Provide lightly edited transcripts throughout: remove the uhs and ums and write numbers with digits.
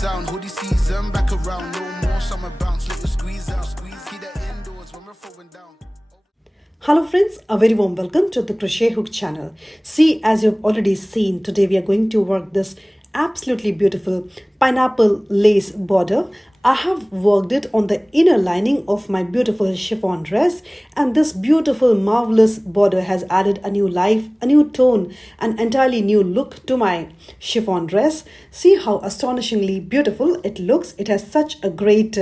sound. Hoodie season back around. No more summer bounce. Let the squeeze out. Squeeze. Keep that indoors when we're throwing down. Hello friends, a very warm welcome to the Crochet Hook channel. See, as you've already seen, today we are going to work this absolutely beautiful pineapple lace border. I have worked it on the inner lining of my beautiful chiffon dress, and this beautiful marvelous border has added a new life, a new tone, an entirely new look to my chiffon dress. See how astonishingly beautiful it looks. It has such a great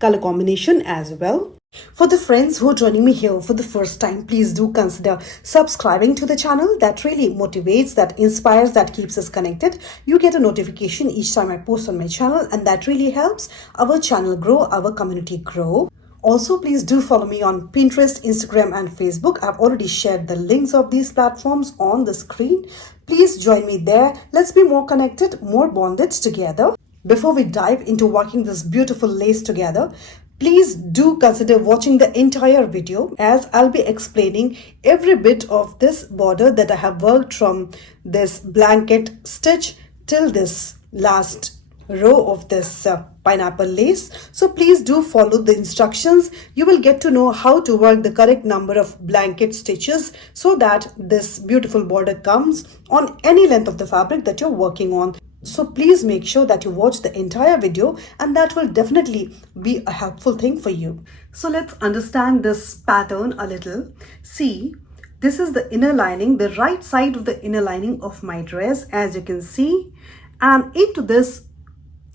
color combination as well. For the friends who are joining me here for the first time, please do consider subscribing to the channel. That really motivates, that inspires, that keeps us connected. You get a notification each time I post on my channel, and that really helps our channel grow, our community grow. Also, please do follow me on Pinterest, Instagram and Facebook. I've already shared the links of these platforms on the screen. Please join me there. Let's be more connected, more bonded together. Before we dive into working this beautiful lace together, please do consider watching the entire video, as I'll be explaining every bit of this border that I have worked from this blanket stitch till this last row of this pineapple lace. So please do follow the instructions. You will get to know how to work the correct number of blanket stitches so that this beautiful border comes on any length of the fabric that you're working on. So please make sure that you watch the entire video, and that will definitely be a helpful thing for you. So let's understand this pattern a little. See, this is the inner lining, the right side of the inner lining of my dress, as you can see. And into this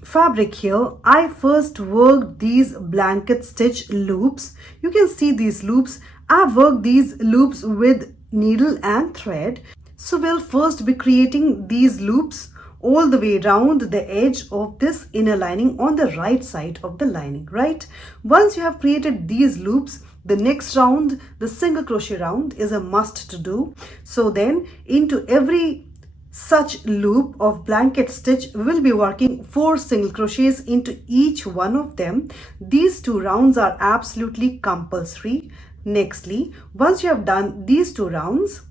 fabric here, I first worked these blanket stitch loops. You can see these loops. I've worked these loops with needle and thread. So we'll first be creating these loops all the way around the edge of this inner lining on the right side of the lining, right? Once you have created these loops, the next round, the single crochet round, is a must to do. So then into every such loop of blanket stitch, we'll be working 4 single crochets into each one of them. These 2 rounds are absolutely compulsory. Nextly, once you have done these 2 rounds,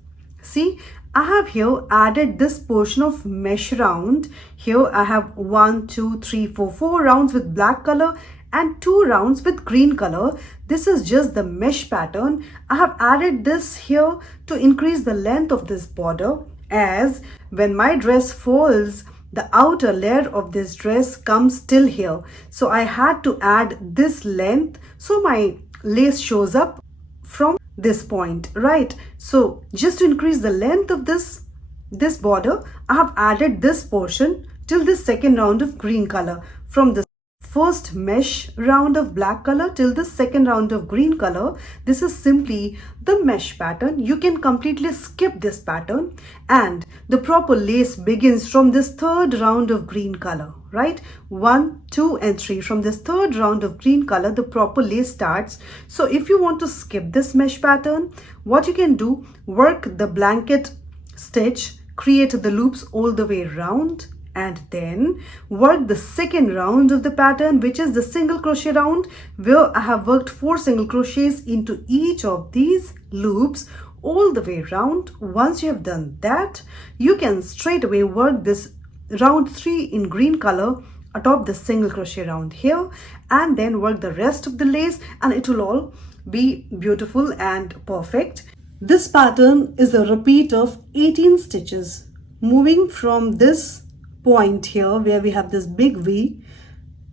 see, I have here added this portion of mesh round. Here I have 1, 2, 3, 4 rounds with black color and 2 rounds with green color. This is just the mesh pattern. I have added this here to increase the length of this border, as when my dress falls, the outer layer of this dress comes till here. So I had to add this length so my lace shows up from this point, right? So just to increase the length of this border, I have added this portion till this second round of green color. From the first mesh round of black color till the second round of green color, this is simply the mesh pattern. You can completely skip this pattern, and the proper lace begins from this third round of green color, right? 1, 2 and 3. From this third round of green color, the proper lace starts. So if you want to skip this mesh pattern, what you can do, work the blanket stitch, create the loops all the way around, and then work the second round of the pattern, which is the single crochet round, where I have worked 4 single crochets into each of these loops all the way around. Once you have done that, you can straight away work this round 3 in green color atop the single crochet round here, and then work the rest of the lace, and it will all be beautiful and perfect. This pattern is a repeat of 18 stitches, moving from this point here where we have this big V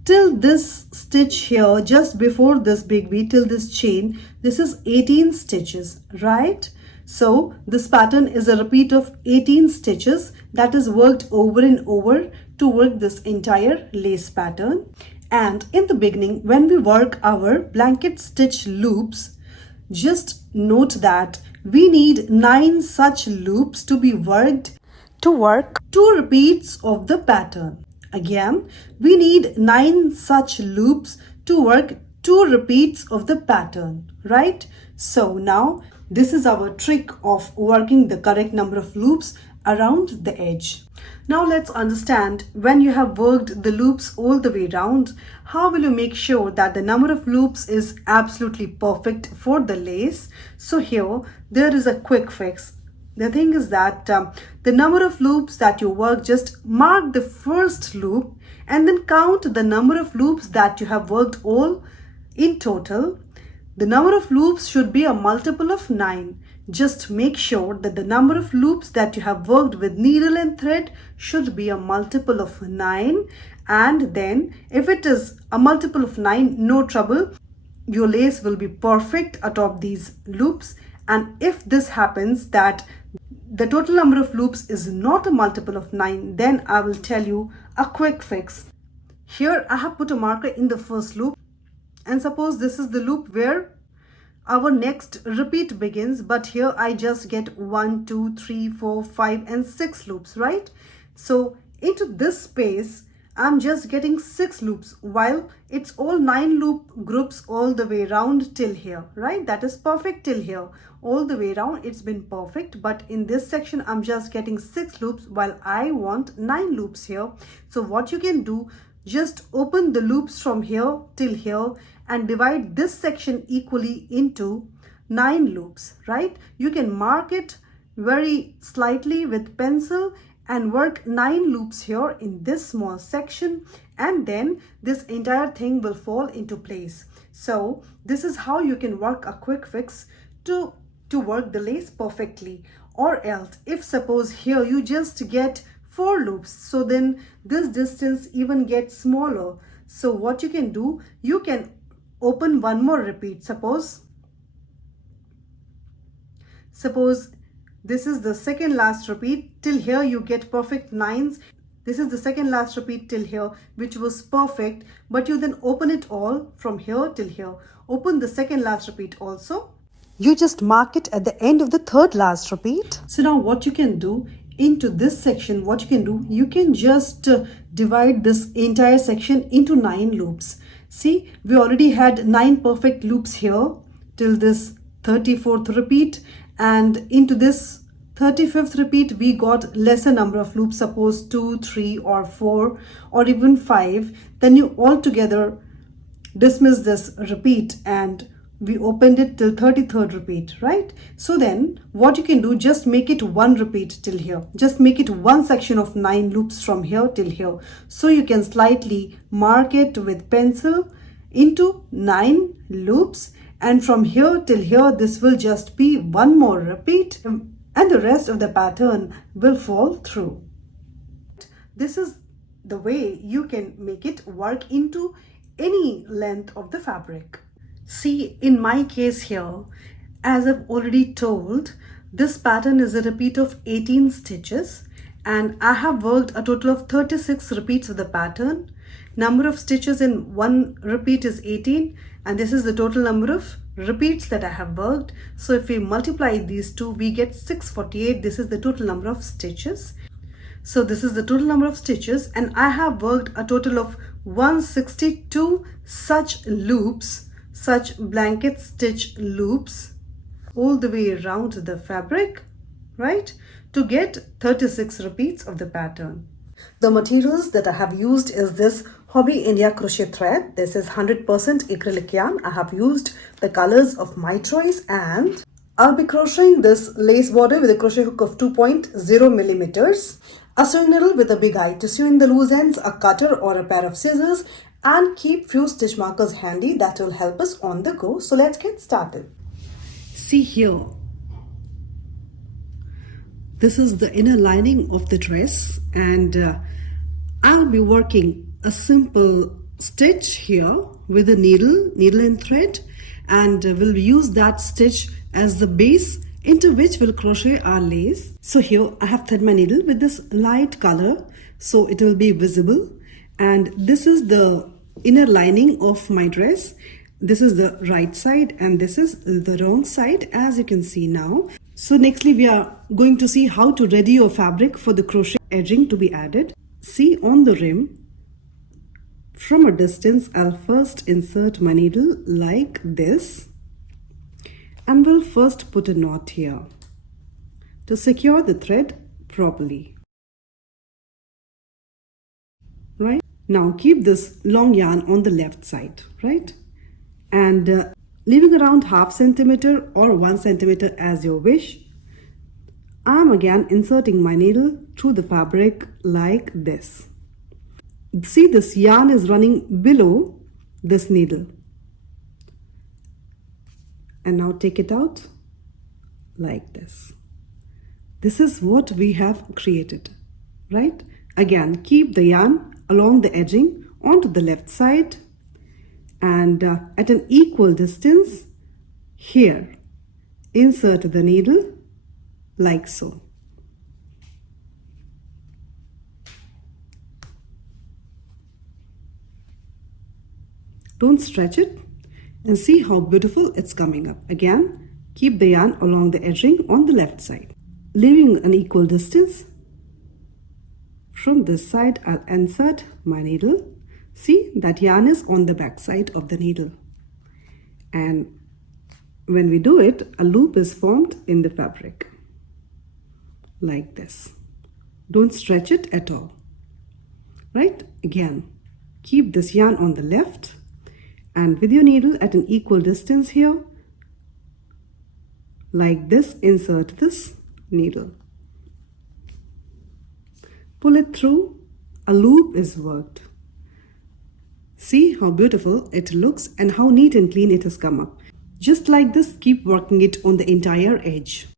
till this stitch here just before this big V, till this chain. This is 18 stitches, right? So this pattern is a repeat of 18 stitches that is worked over and over to work this entire lace pattern. And in the beginning, when we work our blanket stitch loops, just note that we need 9 such loops to be worked to work 2 repeats of the pattern. Again, we need 9 such loops to work 2 repeats of the pattern, right? So now this is our trick of working the correct number of loops around the edge. Now let's understand, when you have worked the loops all the way around, how will you make sure that the number of loops is absolutely perfect for the lace? So here there is a quick fix. The thing is that the number of loops that you work, just mark the first loop and then count the number of loops that you have worked all in total. The number of loops should be a multiple of 9. Just make sure that the number of loops that you have worked with needle and thread should be a multiple of 9. And then if it is a multiple of 9, no trouble. Your lace will be perfect atop these loops. And if this happens that the total number of loops is not a multiple of 9, then I will tell you a quick fix. Here I have put a marker in the first loop, and suppose this is the loop where our next repeat begins, but here I just get 1, 2, 3, 4, 5 and 6 loops, right? So into this space I'm just getting 6 loops, while it's all 9 loop groups all the way around till here, right? That is perfect till here. All the way around it's been perfect, but in this section I'm just getting 6 loops while I want 9 loops here. So what you can do, just open the loops from here till here and divide this section equally into 9 loops, right? You can mark it very slightly with pencil and work 9 loops here in this small section, and then this entire thing will fall into place. So this is how you can work a quick fix to work the lace perfectly. Or else, if suppose here you just get 4 loops, so then this distance even gets smaller. So what you can do, you can open one more repeat. Suppose this is the second last repeat. Till here you get perfect 9s. This is the second last repeat till here, which was perfect, but you then open it all from here till here. Open the second last repeat also. You just mark it at the end of the third last repeat. So now what you can do, into this section, what you can do, you can just divide this entire section into 9 loops. See, we already had 9 perfect loops here till this 34th repeat, and into this 35th repeat we got lesser number of loops, suppose 2, 3 or 4 or even 5. Then you altogether dismiss this repeat and we opened it till 33rd repeat, right? So then what you can do, just make it one repeat till here. Just make it one section of 9 loops from here till here. So you can slightly mark it with pencil into 9 loops, and from here till here this will just be one more repeat, and the rest of the pattern will fall through. This is the way you can make it work into any length of the fabric. See, in my case here, as I've already told, this pattern is a repeat of 18 stitches, and I have worked a total of 36 repeats of the pattern. Number of stitches in one repeat is 18, and this is the total number of repeats that I have worked. So if we multiply these two, we get 648. This is the total number of stitches. So this is the total number of stitches, and I have worked a total of 162 such loops, such blanket stitch loops all the way around the fabric, right, to get 36 repeats of the pattern. The materials that I have used is this Hobby India crochet thread. This is 100% acrylic yarn. I have used the colors of my choice, and I'll be crocheting this lace border with a crochet hook of 2.0 millimeters, a sewing needle with a big eye to sew in the loose ends, a cutter or a pair of scissors, and keep few stitch markers handy. That will help us on the go. So let's get started. See here, this is the inner lining of the dress, and I'll be working a simple stitch here with a needle and thread, and we'll use that stitch as the base into which we'll crochet our lace. So here I have thread my needle with this light color so it will be visible, and this is the inner lining of my dress. This is the right side and this is the wrong side, as you can see now. So nextly we are going to see how to ready your fabric for the crochet edging to be added. See, on the rim, from a distance, I'll first insert my needle like this, and we'll first put a knot here to secure the thread properly. Right? Now keep this long yarn on the left side, right? And leaving around 0.5 centimeter or 1 centimeter as your wish, I'm again inserting my needle through the fabric like this. See, this yarn is running below this needle. And now take it out like this. This is what we have created, right? Again, keep the yarn along the edging onto the left side and at an equal distance here. Insert the needle like so. Don't stretch it and see how beautiful it's coming up. Again, keep the yarn along the edging on the left side. Leaving an equal distance from this side, I'll insert my needle. See, that yarn is on the back side of the needle. And when we do it, a loop is formed in the fabric like this. Don't stretch it at all, right? Again, keep this yarn on the left and with your needle at an equal distance here, like this, insert this needle. Pull it through, a loop is worked. See how beautiful it looks and how neat and clean it has come up. Just like this, keep working it on the entire edge.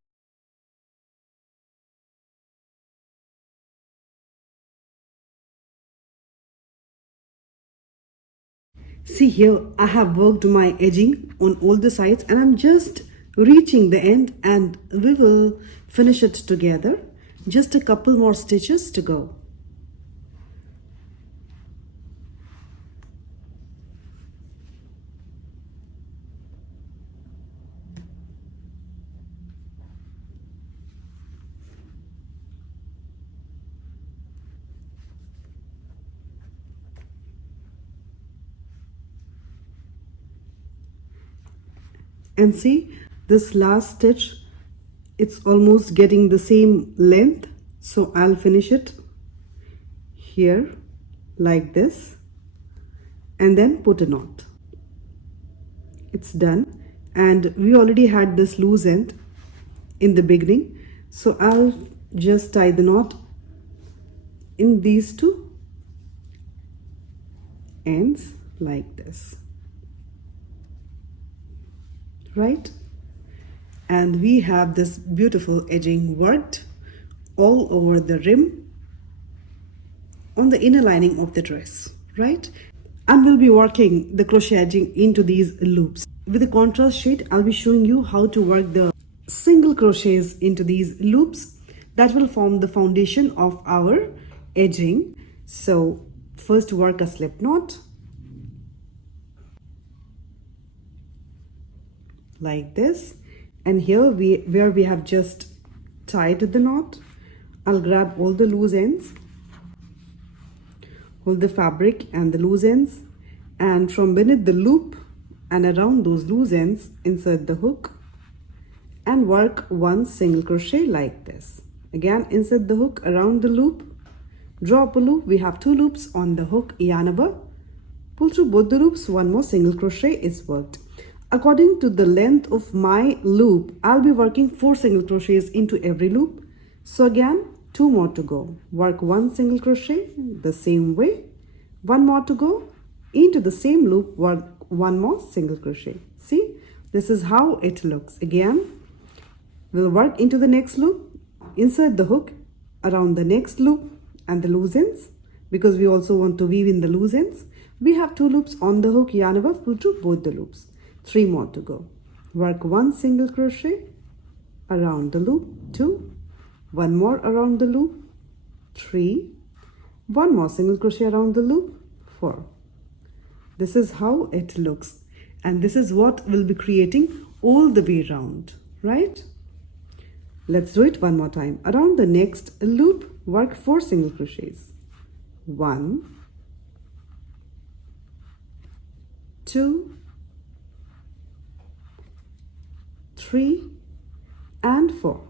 See here, I have worked my edging on all the sides and I'm just reaching the end and we will finish it together. Just a couple more stitches to go. And see, this last stitch, it's almost getting the same length, so I'll finish it here like this and then put a knot. It's done, and we already had this loose end in the beginning, so I'll just tie the knot in these two ends like this, right? And we have this beautiful edging worked all over the rim on the inner lining of the dress, right? And we'll be working the crochet edging into these loops. With the contrast sheet, I'll be showing you how to work the single crochets into these loops that will form the foundation of our edging. So first work a slip knot like this, and here where we have just tied the knot, I'll grab all the loose ends, hold the fabric and the loose ends, and from beneath the loop and around those loose ends, insert the hook and work one single crochet like this. Again, insert the hook around the loop, draw up a loop. We have two loops on the hook yarn over, pull through both the loops, one more single crochet is worked. According to the length of my loop, I'll be working 4 single crochets into every loop. So again, 2 more to go. Work 1 single crochet the same way. 1 more to go. Into the same loop, work 1 more single crochet. See, this is how it looks. Again, we'll work into the next loop, insert the hook around the next loop and the loose ends, because we also want to weave in the loose ends. We have 2 loops on the hook yarn over, pull through both the loops. 3 more to go. Work 1 single crochet around the loop, 2, 1 more around the loop, 3, 1 more single crochet around the loop, 4. This is how it looks, and this is what we'll be creating all the way around, right? Let's do it one more time. Around the next loop, work 4 single crochets. 1, 2, 3 and 4.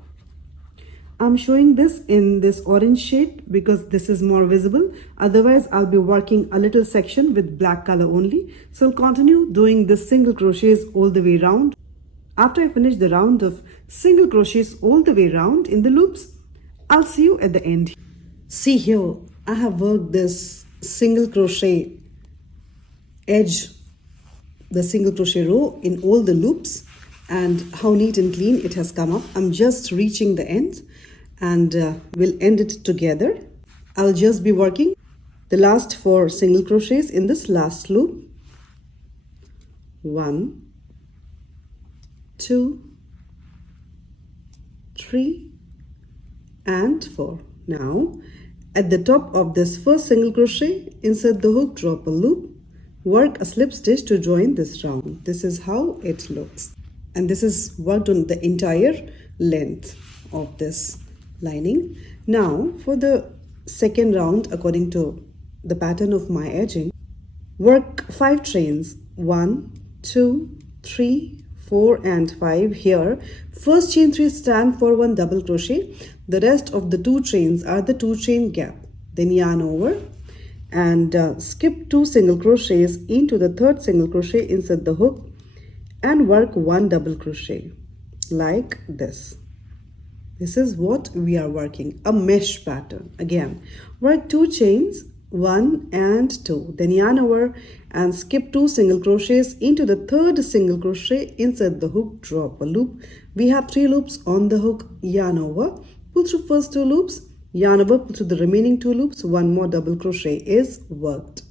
I'm showing this in this orange shade because this is more visible. Otherwise, I'll be working a little section with black color only. So I'll continue doing this single crochets all the way around. After I finish the round of single crochets all the way around in the loops, I'll see you at the end. See here, I have worked this single crochet edge, the single crochet row in all the loops, and how neat and clean it has come up. I'm just reaching the end and we'll end it together. I'll just be working the last 4 single crochets in this last loop. 1, 2, 3 and 4. Now at the top of this first single crochet, insert the hook, drop a loop, work a slip stitch to join this round. This is how it looks, and this is worked on the entire length of this lining. Now for the second round, according to the pattern of my edging, work 5 chains, 1, 2, 3, 4 and 5 here. First chain 3 stand for 1 double crochet. The rest of the 2 chains are the 2 chain gap. Then yarn over and skip 2 single crochets into the third single crochet, insert the hook and work 1 double crochet like this. This is what we are working, a mesh pattern. Again, work 2 chains, 1 and 2, then yarn over and skip 2 single crochets into the third single crochet, insert the hook, drop a loop. We have 3 loops on the hook, yarn over, pull through first 2 loops, yarn over, pull through the remaining 2 loops, 1 more double crochet is worked.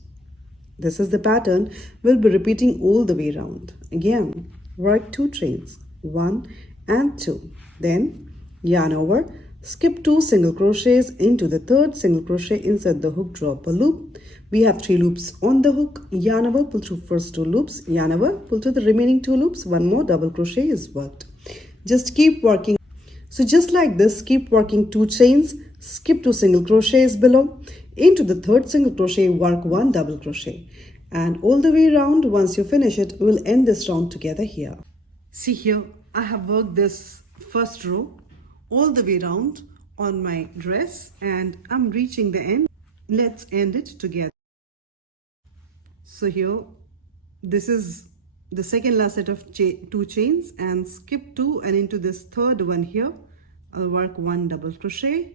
This is the pattern we'll be repeating all the way around. Again, work 2 chains, 1 and 2, then yarn over, skip 2 single crochets into the third single crochet, insert the hook, drop a loop. We have 3 loops on the hook, yarn over, pull through first 2 loops, yarn over, pull through the remaining 2 loops, 1 more double crochet is worked. Just keep working. So just like this, keep working 2 chains, skip 2 single crochets below, into the third single crochet, work 1 double crochet, and all the way around. Once you finish it, we'll end this round together here. See here, I have worked this first row all the way around on my dress and I'm reaching the end. Let's end it together. So here, this is the second last set of 2 chains, and skip 2 and into this third one here, I'll work 1 double crochet,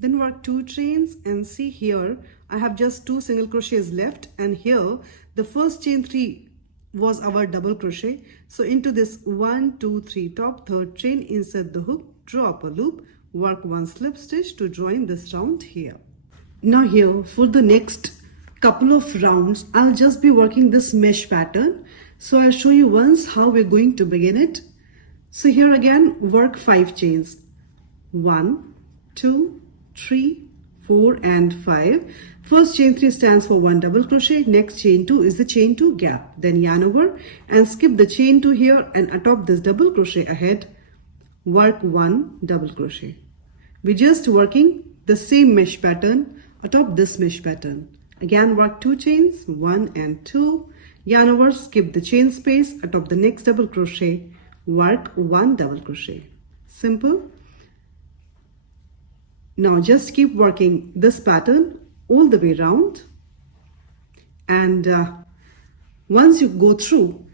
then work 2 chains, and see here I have just 2 single crochets left, and here the first chain 3 was our double crochet. So into this 1, 2, 3 top, third chain, insert the hook, drop a loop, work 1 slip stitch to join this round here. Now here for the next couple of rounds, I'll just be working this mesh pattern. So I'll show you once how we're going to begin it. So here again, work 5 chains, 1, 2, 3, 4 and 5. First chain 3 stands for 1 double crochet. Next chain 2 is the chain 2 gap. Then yarn over and skip the chain 2 here, and atop this double crochet ahead, work 1 double crochet. We're just working the same mesh pattern atop this mesh pattern. Again, work 2 chains, 1 and 2, yarn over, skip the chain space, atop the next double crochet, work 1 double crochet. Simple. Now just keep working this pattern all the way around, and once you go through,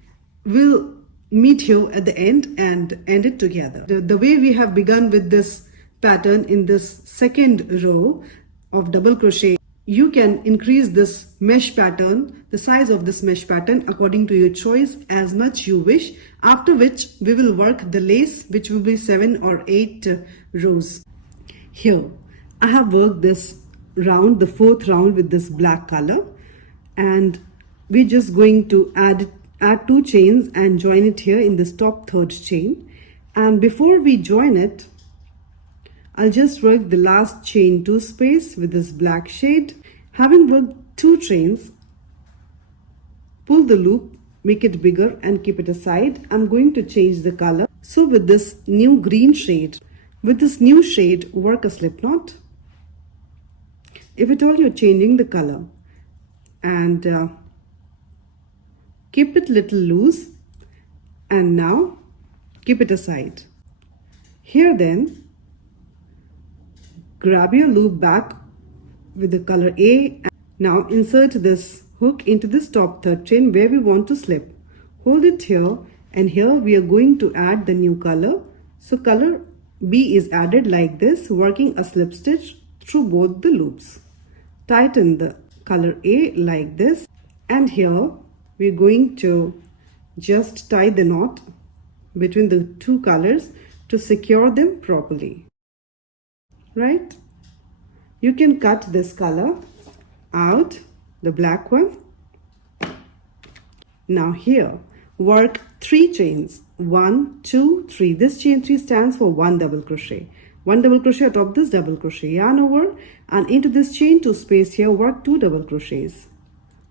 we'll meet here at the end and end it together. The way we have begun with this pattern in this second row of double crochet, you can increase this mesh pattern, the size of this mesh pattern, according to your choice as much you wish, after which we will work the lace, which will be 7 or 8 rows. Here I have worked this round, the 4th round, with this black color, and we're just going to add 2 chains and join it here in this top 3rd chain. And before we join it, I'll just work the last chain 2 space with this black shade. Having worked 2 chains, pull the loop, make it bigger and keep it aside. I'm going to change the color. So with this new green shade, with this new shade, work a slip knot. If at all you're changing the color, and keep it little loose, and now keep it aside. Here then, grab your loop back with the color A. Now insert this hook into this top 3rd chain where we want to slip. Hold it here and here we are going to add the new color. So color B is added like this, working a slip stitch through both the loops. Tighten the color A like this, and here we're going to just tie the knot between the two colors to secure them properly. Right? You can cut this color out, the black one. Now here, work 3 chains. 1, 2, 3. This chain 3 stands for 1 double crochet. 1 double crochet atop this double crochet, yarn over, and into this chain 2 space here, work 2 double crochets.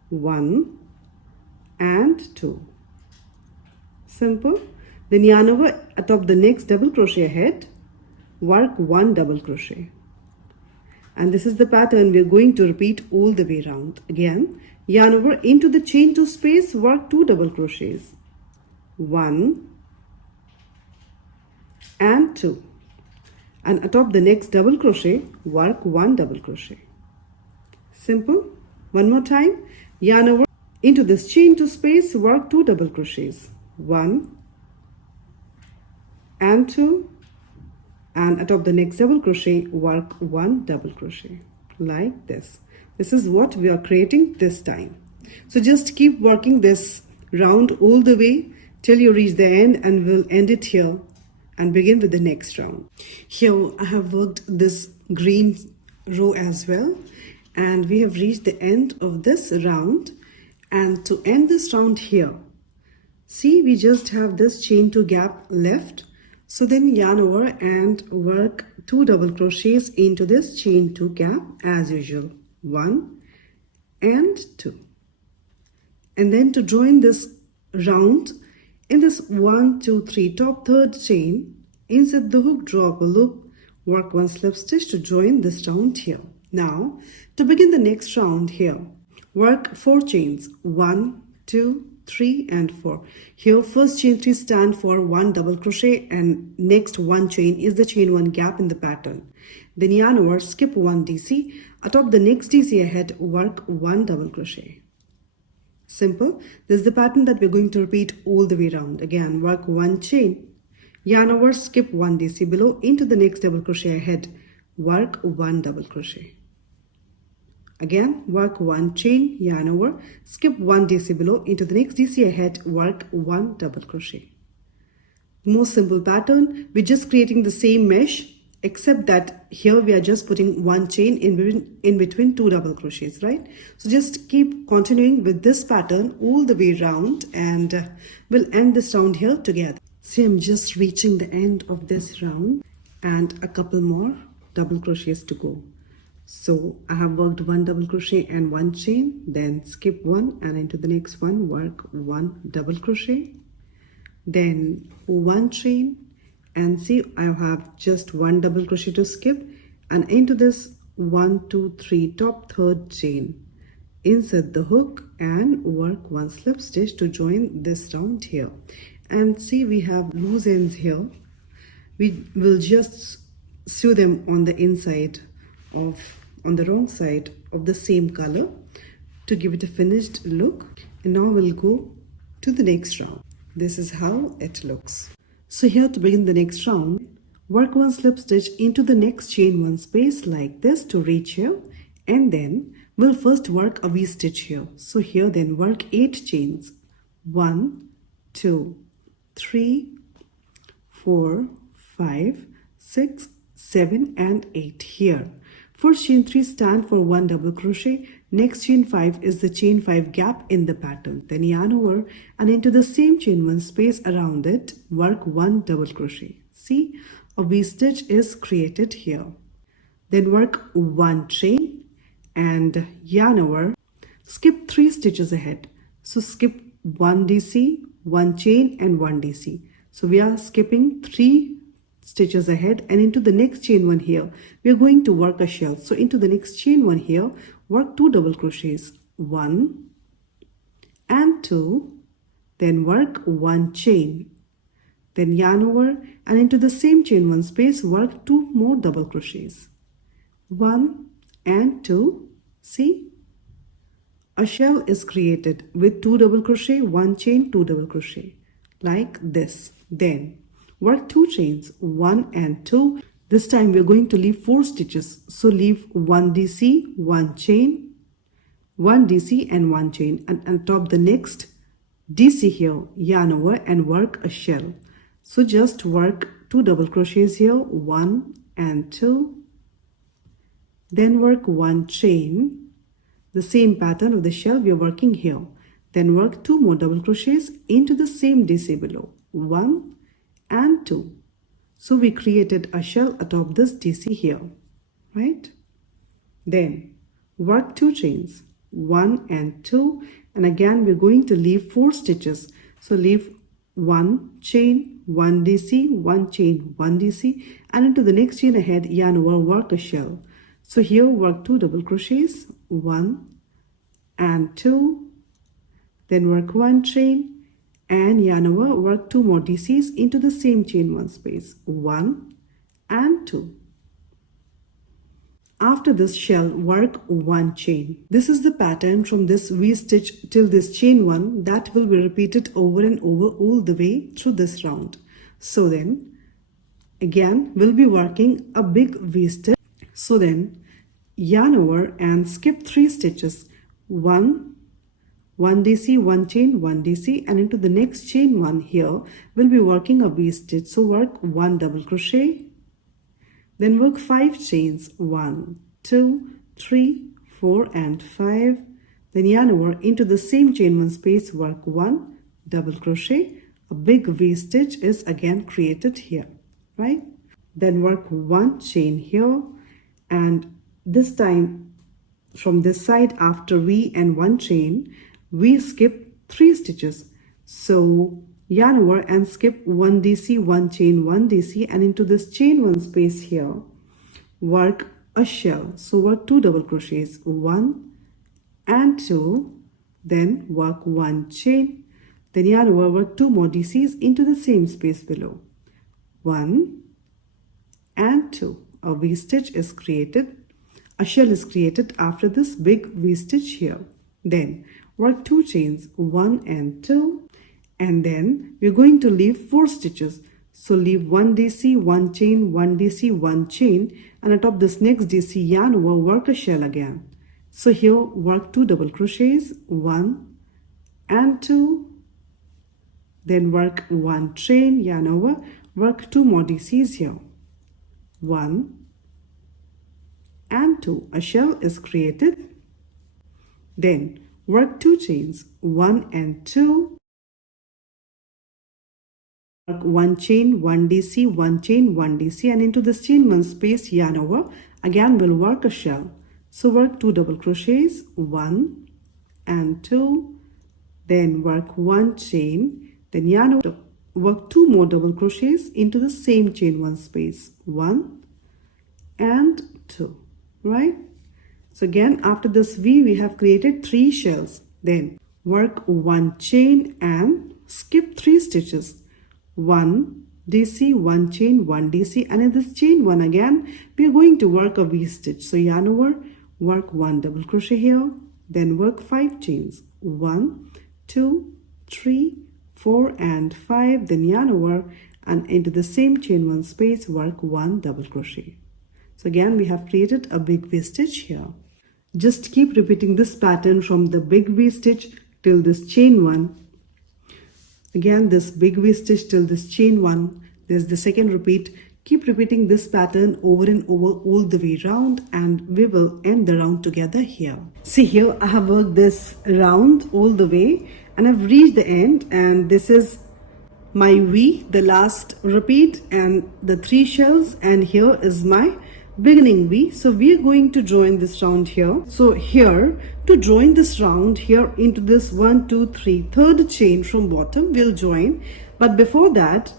1 and 2. Simple. Then yarn over atop the next double crochet ahead, work 1 double crochet. And this is the pattern we are going to repeat all the way around. Again, yarn over into the chain 2 space, work 2 double crochets. 1 and 2. And atop the next double crochet, work 1 double crochet. Simple. One more time, yarn over into this chain 2 space, work 2 double crochets. 1 and 2. And atop the next double crochet, work 1 double crochet like this. This is what we are creating this time. So just keep working this round all the way till you reach the end, and we'll end it here and begin with the next round. Here I have worked this green row as well, and we have reached the end of this round. And to end this round here, see, we just have this chain 2 gap left. So then yarn over and work 2 double crochets into this chain 2 gap as usual. 1 and 2. And then to join this round, in this 1, 2, 3 top third chain, insert the hook, drop a loop, work 1 slip stitch to join this round here. Now, to begin the next round here, work 4 chains. 1, 2, 3 and 4. Here first chain 3 stand for 1 double crochet, and next 1 chain is the chain 1 gap in the pattern. Then yarn over, skip 1 DC, atop the next DC ahead, work 1 double crochet. Simple. This is the pattern that we're going to repeat all the way around. Again, work 1 chain, yarn over, skip 1 DC below, into the next double crochet ahead, work 1 double crochet. Again, work 1 chain, yarn over, skip 1 DC below, into the next DC ahead, work 1 double crochet. Most simple pattern. We're just creating the same mesh, except that here we are just putting 1 chain in between 2 double crochets, right? So just keep continuing with this pattern all the way around, and we'll end this round here together. See, I'm just reaching the end of this round and a couple more double crochets to go. So I have worked 1 double crochet and 1 chain, then skip 1 and into the next one work 1 double crochet, then 1 chain, and see, I have just 1 double crochet to skip, and into this 1, 2, 3 top third chain, insert the hook and work 1 slip stitch to join this round here. And see, we have loose ends here. We will just sew them on the inside on the wrong side of the same color to give it a finished look. And now we'll go to the next round. This is how it looks. So here, to begin the next round, work 1 slip stitch into the next chain 1 space like this to reach here, and then we'll first work a V stitch here. So here then work 8 chains. 1, 2, 3, 4, 5, 6, 7 and 8 here. First chain 3 stand for 1 double crochet, next chain 5 is the chain 5 gap in the pattern. Then yarn over and into the same chain 1 space around it, work 1 double crochet. See, a V stitch is created here. Then work 1 chain and yarn over, skip 3 stitches ahead. So skip 1 DC, 1 chain and 1 DC. So we are skipping 3 stitches ahead, and into the next chain 1 here we are going to work a shell. So into the next chain 1 here, work 2 double crochets, 1 and 2, then work 1 chain, then yarn over and into the same chain 1 space work 2 more double crochets, 1 and 2. See, a shell is created with 2 double crochet, 1 chain, 2 double crochet like this. Then work 2 chains, 1 and 2. This time we are going to leave 4 stitches. So leave 1 DC, 1 chain, 1 DC and 1 chain, and on top the next DC here, yarn over and work a shell. So just work 2 double crochets here, 1 and 2, then work 1 chain, the same pattern of the shell we are working here, then work 2 more double crochets into the same DC below, 1 and 2. So we created a shell atop this DC here, right? Then work 2 chains, 1 and 2, and again we're going to leave 4 stitches. So leave 1 chain, 1 DC, 1 chain, 1 DC, and into the next chain ahead yarn over, work a shell. So here work 2 double crochets, 1 and 2, then work 1 chain and yarn over, work 2 more DCs into the same chain 1 space, 1 and 2. After this shell, work 1 chain. This is the pattern from this V-stitch till this chain 1 that will be repeated over and over all the way through this round. So then, again, we'll be working a big V-stitch. So then, yarn over and skip 3 stitches. 1 DC, 1 chain, 1 DC, and into the next chain 1 here, we'll be working a V-stitch. So work 1 double crochet. Then work 5 chains, 1, 2, 3, 4 and 5. Then yarn over into the same chain 1 space, work 1 double crochet. A big V-stitch is again created here, right? Then work 1 chain here, and this time from this side after V and 1 chain, we skip 3 stitches. So yarn over and skip 1 DC, 1 chain, 1 DC, and into this chain 1 space here, work a shell. So work 2 double crochets, 1 and 2, then work 1 chain, then yarn over, work 2 more DCs into the same space below, 1 and 2. A V-stitch is created, a shell is created after this big V-stitch here. Then work 2 chains, 1 and 2, and then we're going to leave 4 stitches. So leave 1 DC, 1 chain, 1 DC, 1 chain, and atop this next DC yarn over, work a shell again. So here work 2 double crochets, 1 and 2, then work 1 chain, yarn over, work 2 more DCs here, 1 and 2. A shell is created. Then work 2 chains, 1 and 2, work 1 chain, 1 DC, 1 chain, 1 DC, and into this chain 1 space yarn over, again we'll work a shell. So work 2 double crochets, 1 and 2, then work 1 chain, then yarn over, work 2 more double crochets into the same chain 1 space, 1 and 2, right? So again, after this V, we have created 3 shells. Then work 1 chain and skip 3 stitches. 1 DC, 1 chain, 1 DC, and in this chain 1 again, we are going to work a V-stitch. So yarn over, work 1 double crochet here, then work 5 chains. 1, 2, 3, 4 and 5, then yarn over and into the same chain 1 space, work 1 double crochet. So again, we have created a big V-stitch here. Just keep repeating this pattern from the big V-stitch till this chain 1. Again, this big V-stitch till this chain 1. There's the second repeat. Keep repeating this pattern over and over all the way round, and we will end the round together here. See here, I have worked this round all the way and I've reached the end, and this is my V, the last repeat, and the 3 shells, and here is my beginning V. So we are going to join this round here. So here, to join this round here into this 1, 2, 3, third chain from bottom, we'll join. But before that,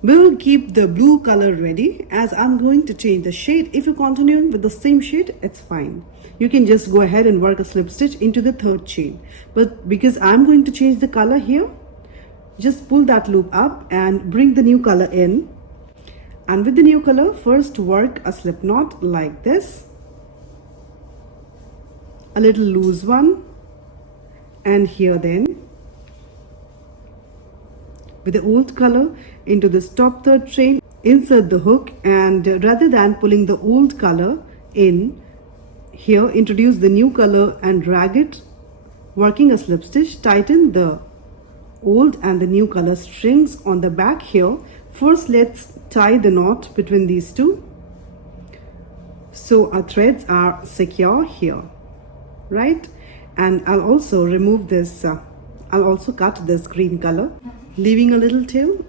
we'll keep the blue color ready, as I'm going to change the shade. If you're continuing with the same shade, it's fine. You can just go ahead and work a slip stitch into the third chain. But because I'm going to change the color here, just pull that loop up and bring the new color in. And with the new color, first work a slip knot like this, a little loose one, and here then with the old color into this top third chain, insert the hook, and rather than pulling the old color in here, introduce the new color and drag it, working a slip stitch. Tighten the old and the new color strings on the back here. First, let's tie the knot between these two so our threads are secure here, right? And I'll also remove this, I'll also cut this green color, leaving a little tail,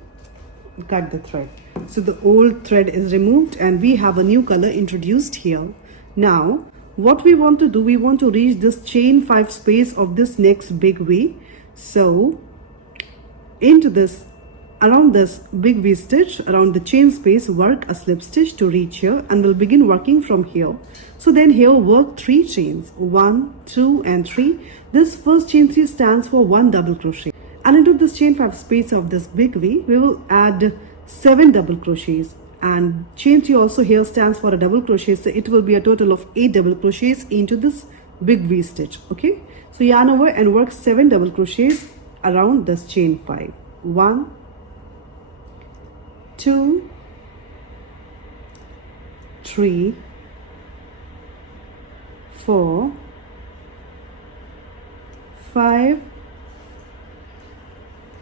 cut the thread. So the old thread is removed and we have a new color introduced here. Now, what we want to do, we want to reach this chain 5 space of this next big V. So, into this, around this big V stitch, around the chain space, work a slip stitch to reach here, and we'll begin working from here. So then here work 3 chains, 1, 2 and 3. This first chain 3 stands for 1 double crochet, and into this chain 5 space of this big V we will add 7 double crochets, and chain 3 also here stands for a double crochet, so it will be a total of 8 double crochets into this big V stitch. Okay, so yarn over and work 7 double crochets around this chain 5. 1, 2, 3, 4, 5,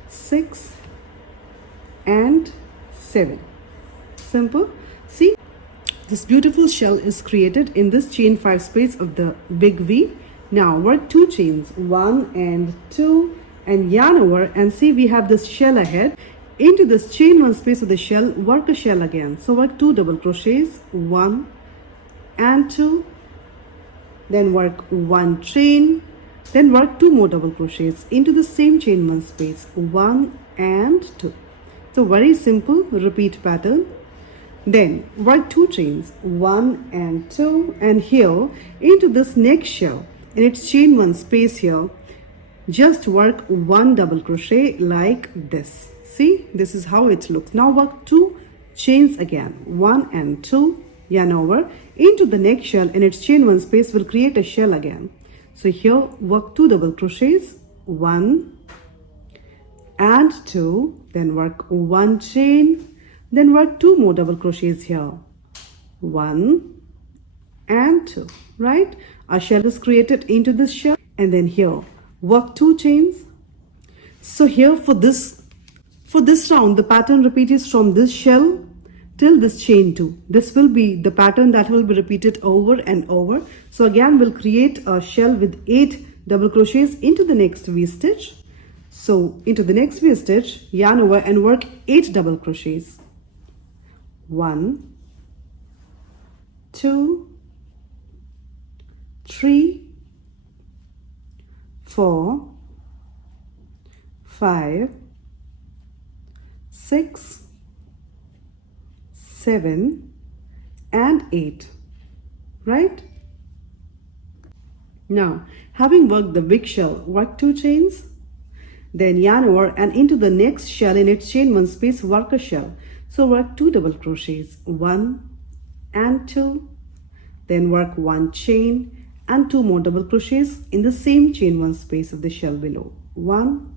6 and 7. Simple. See, this beautiful shell is created in this chain 5 space of the big V. Now work 2 chains, 1 and 2, and yarn over, and see we have this shell ahead. Into this chain 1 space of the shell, work a shell again. So work 2 double crochets, 1 and 2, then work 1 chain, then work 2 more double crochets into the same chain 1 space, 1 and 2. So very simple repeat pattern. Then work 2 chains, 1 and 2, and here into this next shell, in its chain 1 space here, just work 1 double crochet like this. See, this is how it looks. Now work 2 chains again, 1 and 2, yarn over into the next shell, in its chain 1 space will create a shell again. So here work 2 double crochets, 1 and 2, then work 1 chain, then work 2 more double crochets here, 1 and 2, right? A shell is created into this shell, and then here work 2 chains. So here for this round, the pattern repeat is from this shell till this chain 2. This will be the pattern that will be repeated over and over. So again we'll create a shell with 8 double crochets into the next V stitch. So into the next V stitch, yarn over and work 8 double crochets. 1, 2, 3, 4, 5, 6, 7 and 8, right? Now, having worked the big shell, work 2 chains, then yarn over and into the next shell, in its chain 1 space, work a shell. So work 2 double crochets, 1 and 2, then work 1 chain and 2 more double crochets in the same chain 1 space of the shell below, 1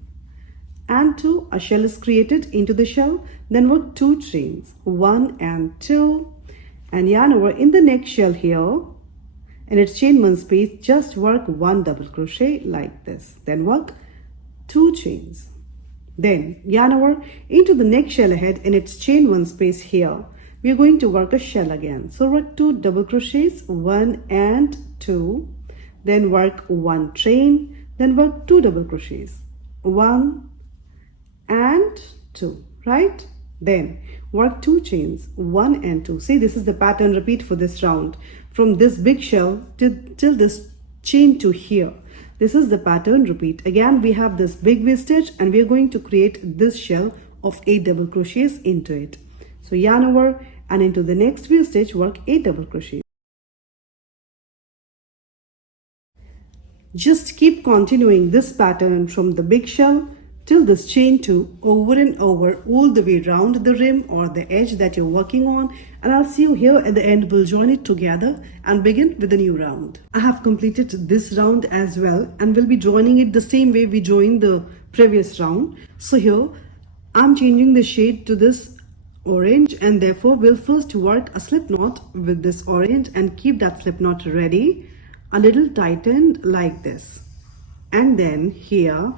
and 2. A shell is created into the shell, then work 2 chains, 1 and 2, and yarn over in the next shell here, in its chain 1 space, just work 1 double crochet like this, then work 2 chains, then yarn over into the next shell ahead, in its chain 1 space here we are going to work a shell again. So work 2 double crochets, 1 and 2, then work 1 chain, then work 2 double crochets, 1 and 2, right? Then work 2 chains, 1 and 2. See, this is the pattern repeat for this round, from this big shell till this chain 2 here. This is the pattern repeat. Again we have this big V stitch and we are going to create this shell of 8 double crochets into it. So yarn over and into the next V stitch, work 8 double crochets. Just keep continuing this pattern from the big shell till this chain 2 over and over, all the way around the rim or the edge that you're working on, and I'll see you here at the end. We'll join it together and begin with a new round. I have completed this round as well, and we'll be joining it the same way we joined the previous round. So here I'm changing the shade to this orange, and therefore we'll first work a slip knot with this orange and keep that slip knot ready, a little tightened like this. And then here,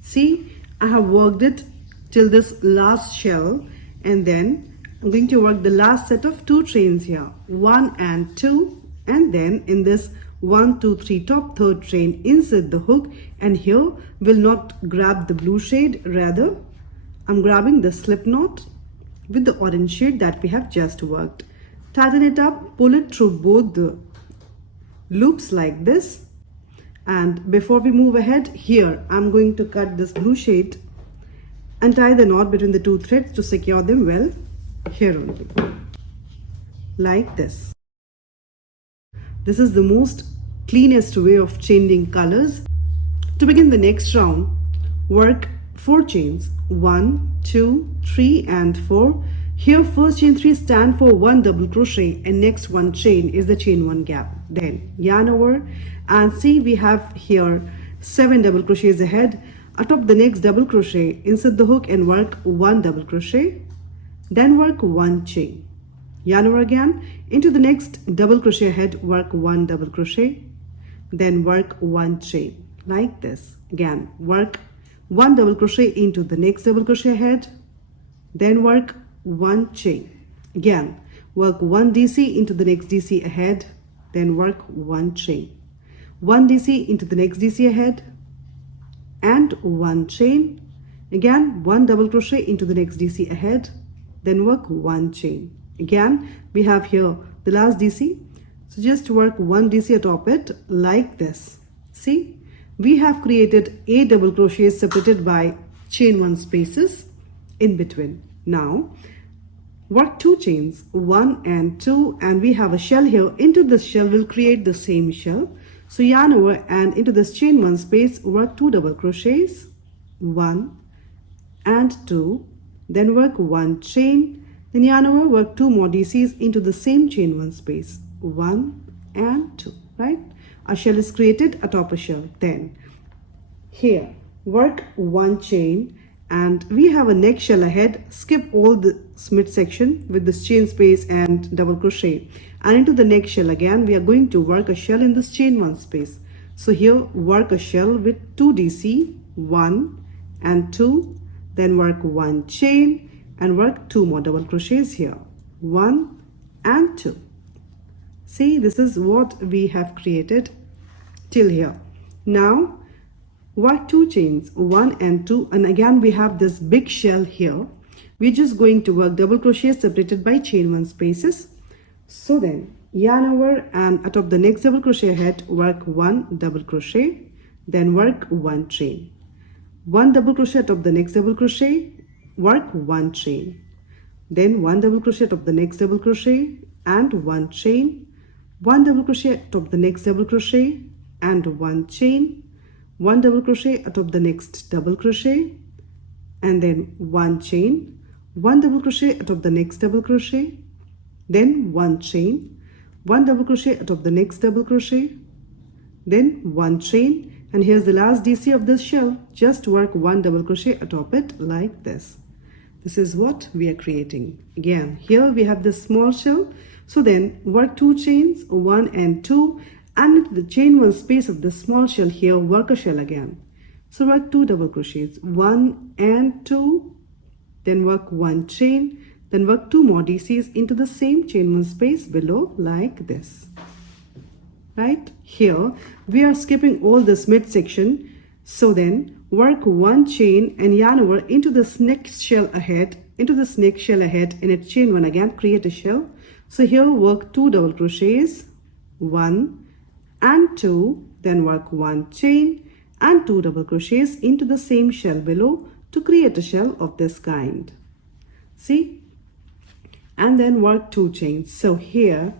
see, I have worked it till this last shell, and then I'm going to work the last set of 2 chains here, 1 and 2, and then in this 1, 2, 3 top, 3rd chain, insert the hook, and here will not grab the blue shade, rather I'm grabbing the slip knot with the orange shade that we have just worked. Tighten it up, pull it through both the loops like this, and before we move ahead, here I'm going to cut this blue shade and tie the knot between the 2 threads to secure them well here only, like this. This is the most cleanest way of changing colors. To begin the next round, work 4 chains, 1, 2, 3 and 4. Here first chain 3 stand for 1 double crochet, and next 1 chain is the chain 1 gap. Then yarn over, and see we have here 7 double crochets ahead. Atop the next double crochet, insert the hook and work 1 double crochet, then work 1 chain. Yarn over again, into the next double crochet ahead, work 1 double crochet, then work 1 chain like this. Again, work 1 double crochet into the next double crochet ahead, then work 1 chain. Again, work 1 DC into the next DC ahead, then work 1 chain. 1 DC into the next DC ahead, and 1 chain. Again, 1 double crochet into the next DC ahead, then work 1 chain. Again, we have here the last DC, so just work 1 DC atop it like this. See, we have created 8 double crochets separated by chain 1 spaces in between. Now work 2 chains, 1 and 2, and we have a shell here. Into this shell we'll create the same shell, so yarn over and into this chain 1 space work 2 double crochets, 1 and 2, then work 1 chain, then yarn over, work 2 more DCs into the same chain 1 space, 1 and 2, right? A shell is created atop a shell. Then here work 1 chain, and we have a neck shell ahead. Skip all the mid section with this chain space and double crochet, and into the next shell again we are going to work a shell in this chain 1 space. So here work a shell with 2 DC, 1 and 2, then work 1 chain and work 2 more double crochets here, 1 and 2. See, this is what we have created till here. Now work 2 chains, 1 and 2, and again we have this big shell here. We're just going to work double crochet separated by chain 1 spaces. So then yarn over and atop the next double crochet ahead work 1 double crochet, then work 1 chain. 1 double crochet atop the next double crochet, work 1 chain, then 1 double crochet atop the next double crochet and 1 chain, 1 double crochet atop the next double crochet and 1 chain, 1 double crochet atop the next double crochet and then 1 chain, 1 double crochet atop the next double crochet, then 1 chain, 1 double crochet atop the next double crochet, then 1 chain, and here's the last DC of this shell. Just work 1 double crochet atop it like this. This is what we are creating. Again, here we have this small shell, so then work 2 chains, 1 and 2, and into the chain 1 space of the small shell here work a shell again. So work 2 double crochets, 1 and 2, then work 1 chain, then work 2 more DCs into the same chain 1 space below like this. Right here we are skipping all this mid section, so then work 1 chain and yarn over into this next shell ahead, into this next shell ahead, in its chain 1 again create a shell. So here work 2 double crochets, 1 and 2, then work 1 chain and 2 double crochets into the same shell below to create a shell of this kind. See, and then work 2 chains. So here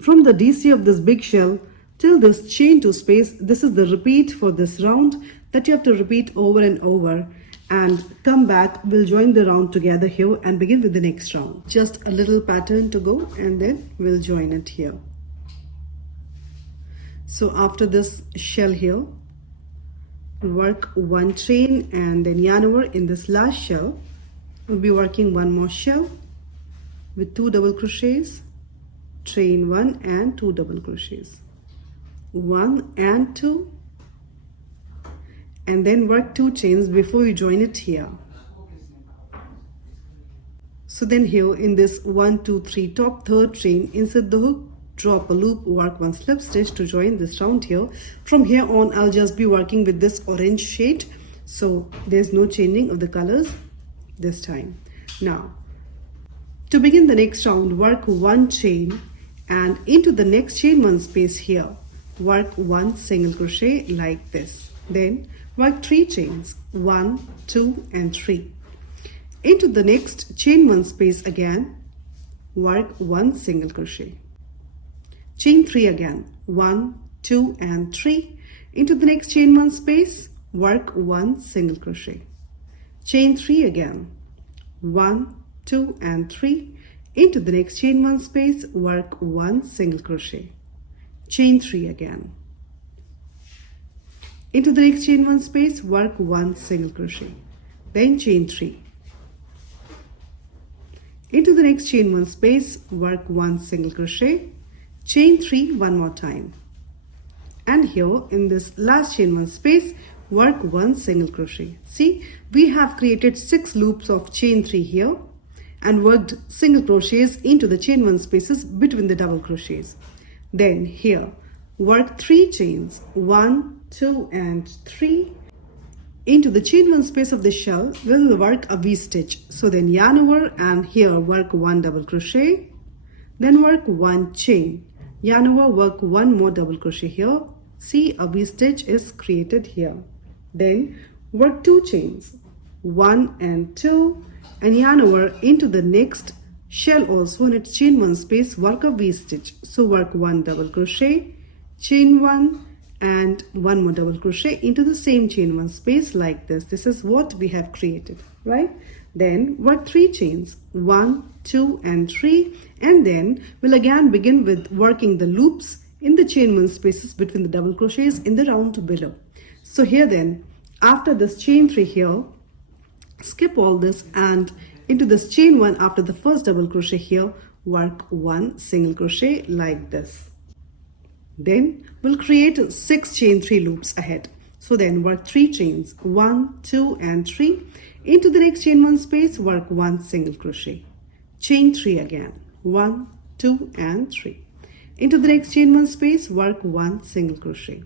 from the DC of this big shell till this chain 2 space, this is the repeat for this round that you have to repeat over and over, and come back, we'll join the round together here and begin with the next round. Just a little pattern to go and then we'll join it here. So after this shell here, work one chain, and then yarn over in this last shell. We'll be working one more shell with 2 double crochets, chain 1 and 2 double crochets, 1 and 2, and then work 2 chains before you join it here. So then here in this 1, 2, 3 top third chain, insert the hook, drop a loop, work 1 slip stitch to join this round here. From here on I'll just be working with this orange shade, so there's no changing of the colors this time. Now to begin the next round, work 1 chain, and into the next chain 1 space here, work 1 single crochet like this. Then work 3 chains, 1, 2 and 3. Into the next chain 1 space again, work 1 single crochet. Chain 3 again, 1, 2 and 3. Into the next chain 1 space, work 1 single crochet. Chain 3 again, 1, 2 and 3. Into the next chain 1 space, work 1 single crochet. Chain 3 again. Into the next chain 1 space, work 1 single crochet. Then chain 3. Into the next chain 1 space, work 1 single crochet. Chain 3 one more time, and here in this last chain 1 space, work 1 single crochet. See, we have created 6 loops of chain 3 here and worked single crochets into the chain 1 spaces between the double crochets. Then here work 3 chains, 1, 2 and 3. Into the chain 1 space of the shell we'll work a V-stitch. So then yarn over, and here work 1 double crochet, then work 1 chain, yarn over, work 1 more double crochet here. See, a V-stitch is created here. Then work 2 chains, 1 and 2, and yarn over into the next shell also in its chain 1 space, work a V-stitch. So work 1 double crochet, chain 1 and 1 more double crochet into the same chain 1 space like this. This is what we have created, right? Then work 3 chains, 1, 2 and 3, and then we'll again begin with working the loops in the chain 1 spaces between the double crochets in the round below. So here then, after this chain 3 here, skip all this and into this chain 1 after the first double crochet here, work 1 single crochet like this. Then we'll create 6 chain 3 loops ahead. So then work 3 chains, 1, 2 and 3. Into the next chain 1 space, work 1 single crochet. Chain 3 again, 1, 2 and 3. Into the next chain 1 space, work 1 single crochet.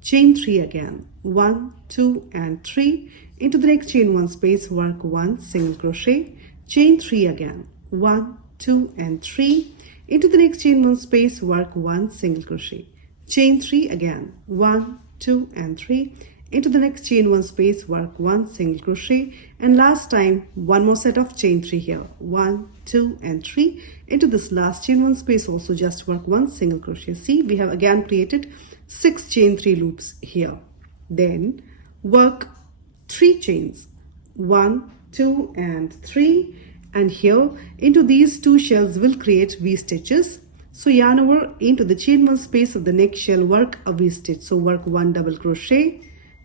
Chain 3 again, 1, 2 and 3. Into the next chain 1 space, work 1 single crochet. Chain 3 again, 1, 2 and 3. Into the next chain 1 space, work 1 single crochet. Chain 3 again, 1, 2 and 3. Into the next chain 1 space, work 1 single crochet, and last time 1 more set of chain 3 here, 1, 2 and 3. Into this last chain 1 space also just work 1 single crochet. See, we have again created 6 chain 3 loops here. Then work 3 chains, 1, 2 and 3, and here into these 2 shells will create V stitches. So yarn over into the chain 1 space of the next shell, work a V stitch. So work 1 double crochet,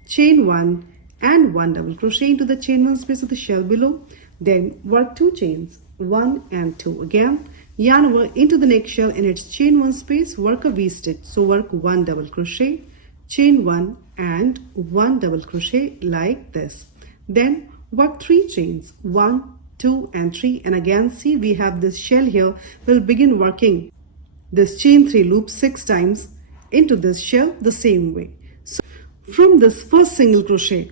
chain 1 and 1 double crochet into the chain 1 space of the shell below. Then work 2 chains, 1 and 2 again, yarn over into the next shell in its chain 1 space, work a V stitch. So work 1 double crochet, chain 1 and 1 double crochet like this. Then work 3 chains, 1, 2 and 3, and again see we have this shell here. We'll begin working this chain 3 loop 6 times into this shell the same way. So from this first single crochet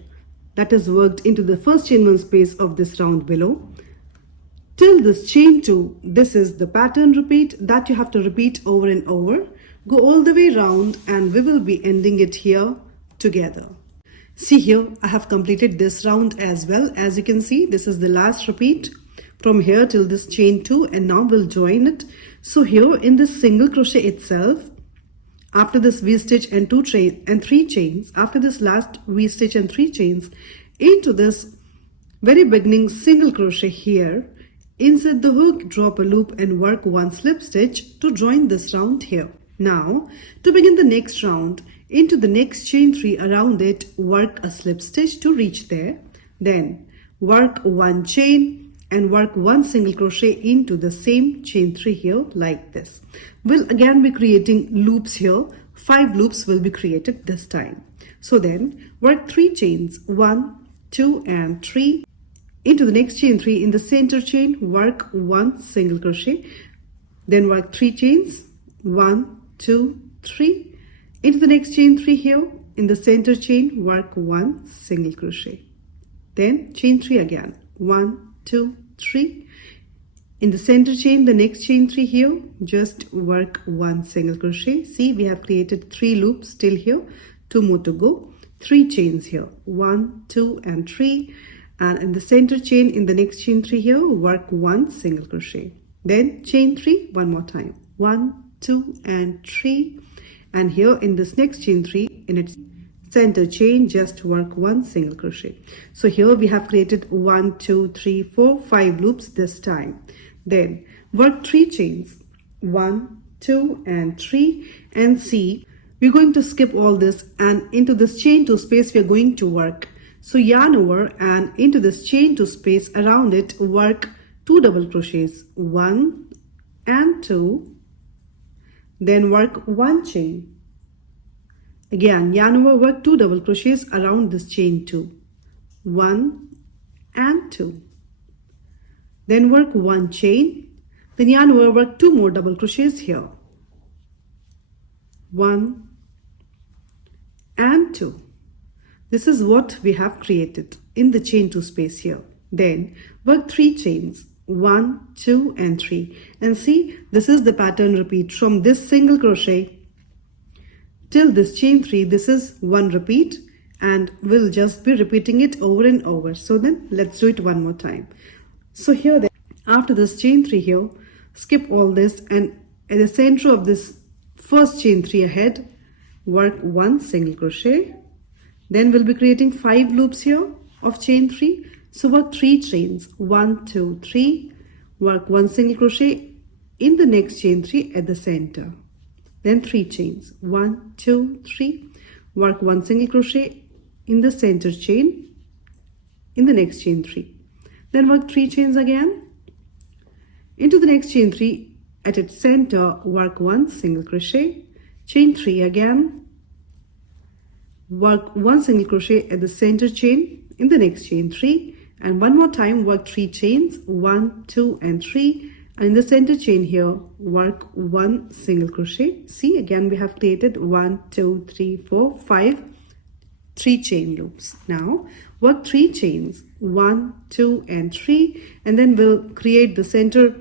that is worked into the first chain 1 space of this round below till this chain 2, this is the pattern repeat that you have to repeat over and over. Go all the way around and we will be ending it here together. See here, I have completed this round as well. As you can see, this is the last repeat from here till this chain 2, and now we'll join it. So here in this single crochet itself, after this V-stitch and 3 chains, after this last V-stitch and 3 chains, into this very beginning single crochet here, insert the hook, drop a loop and work 1 slip stitch to join this round here. Now to begin the next round, Into the next chain 3 around it, work a slip stitch to reach there. Then work 1 chain and work 1 single crochet into the same chain 3 here like this. We'll again be creating loops here. 5 loops will be created this time. So then work 3 chains, 1, 2 and 3. Into the next chain 3, in the center chain work 1 single crochet. Then work 3 chains, 1, 2, 3. Into the next chain 3 here, in the center chain work 1 single crochet. Then chain 3 again, 1, 2, 3. In the center chain, the next chain 3 here, just work 1 single crochet. See, we have created 3 loops still here, 2 more to go. 3 chains here, 1, 2 and 3. And in the center chain, in the next chain 3 here, work 1 single crochet. Then chain 3 one more time, 1, 2 and 3. And here in this next chain 3, in its center chain, just work 1 single crochet. So here we have created 1, 2, 3, 4, 5 loops this time. Then work 3 chains, 1, 2 and 3. And see, we're going to skip all this, and into this chain 2 space we are going to work. So yarn over and into this chain 2 space around it work 2 double crochets, 1 and 2. Then work 1 chain. Again yarn over, work 2 double crochets around this chain 2, 1 and 2. Then work 1 chain. Then yarn over, work 2 more double crochets here, 1 and 2. This is what we have created in the chain 2 space here. Then work 3 chains, 1, 2 and 3. And see, this is the pattern repeat from this single crochet till this chain 3. This is 1 repeat, and we'll just be repeating it over and over. So then let's do it one more time. So here then, after this chain 3 here, skip all this, and at the center of this first chain 3 ahead, work 1 single crochet. Then we'll be creating 5 loops here of chain 3. So work 3 chains, 1, 2, 3. Work 1 single crochet in the next chain 3 at the center. Then 3 chains, 1, 2, 3. Work 1 single crochet in the center chain in the next chain 3. Then work 3 chains again. Into the next chain 3 at its center, work 1 single crochet. Chain 3 again. Work 1 single crochet at the center chain in the next chain 3. And one more time work 3 chains, 1, 2 and 3. And in the center chain here, work 1 single crochet. See, again we have created 1, 2, 3, 4, 5, 3 chain loops. Now work 3 chains, 1, 2 and 3. And then we'll create the center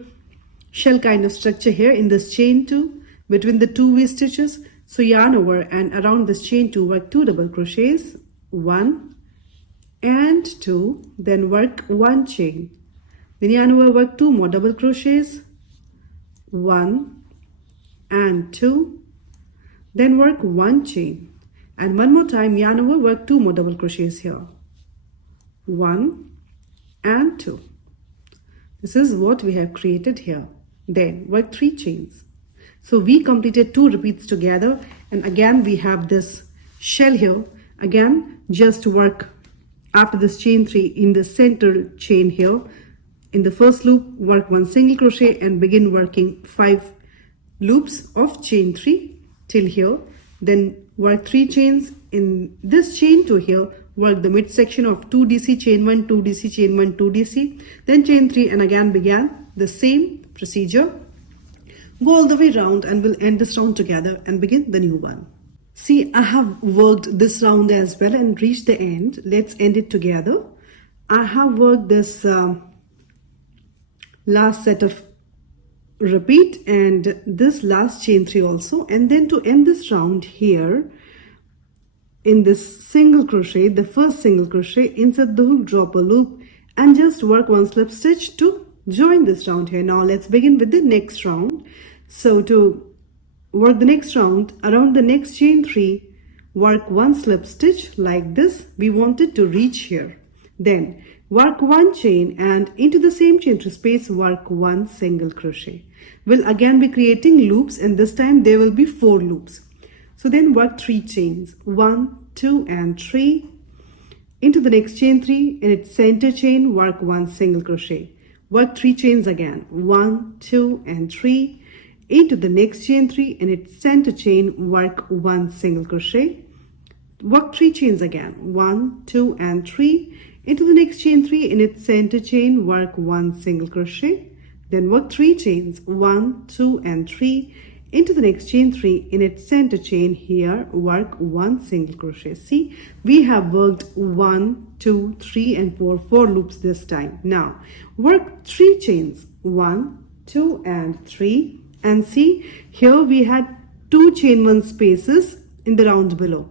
shell kind of structure here in this chain 2 between the 2 V stitches. So yarn over and around this chain 2 work 2 double crochets, 1 and 2. Then work 1 chain. Then yarn over, work 2 more double crochets, 1 and 2. Then work 1 chain, and one more time yarn over, work 2 more double crochets here, 1 and 2. This is what we have created here. Then work 3 chains. So we completed 2 repeats together, and again we have this shell here. Again just work after this chain 3 in the center chain here. In the first loop, work 1 single crochet and begin working 5 loops of chain 3 till here. Then work 3 chains in this chain 2 here. Work the midsection of 2 DC, chain 1, 2 DC, chain 1, 2 DC. Then chain 3 and again began the same procedure. Go all the way around and we'll end this round together and begin the new one. See, I have worked this round as well and reached the end. Let's end it together. I have worked this last set of repeat and this last chain 3 also, and then to end this round here in this single crochet, the first single crochet, insert the hook, drop a loop and just work 1 slip stitch to join this round here. Now let's begin with the next round. So to work the next round, around the next chain 3, work 1 slip stitch like this. We wanted to reach here. Then work 1 chain and into the same chain 3 space work 1 single crochet. We'll again be creating loops, and this time there will be 4 loops. So then work 3 chains, 1, 2 and 3. Into the next chain 3, in its center chain work 1 single crochet. Work 3 chains again, 1, 2 and 3. Into the next chain 3, in its center chain work 1 single crochet. Work 3 chains again, 1, 2 and 3. Into the next chain 3, in its center chain work 1 single crochet. Then work 3 chains, 1, 2 and 3. Into the next chain 3, in its center chain here work 1 single crochet. See, we have worked 1, 2, 3 and 4 loops this time. Now work 3 chains, 1, 2 and 3, and see here we had 2 chain 1 spaces in the round below.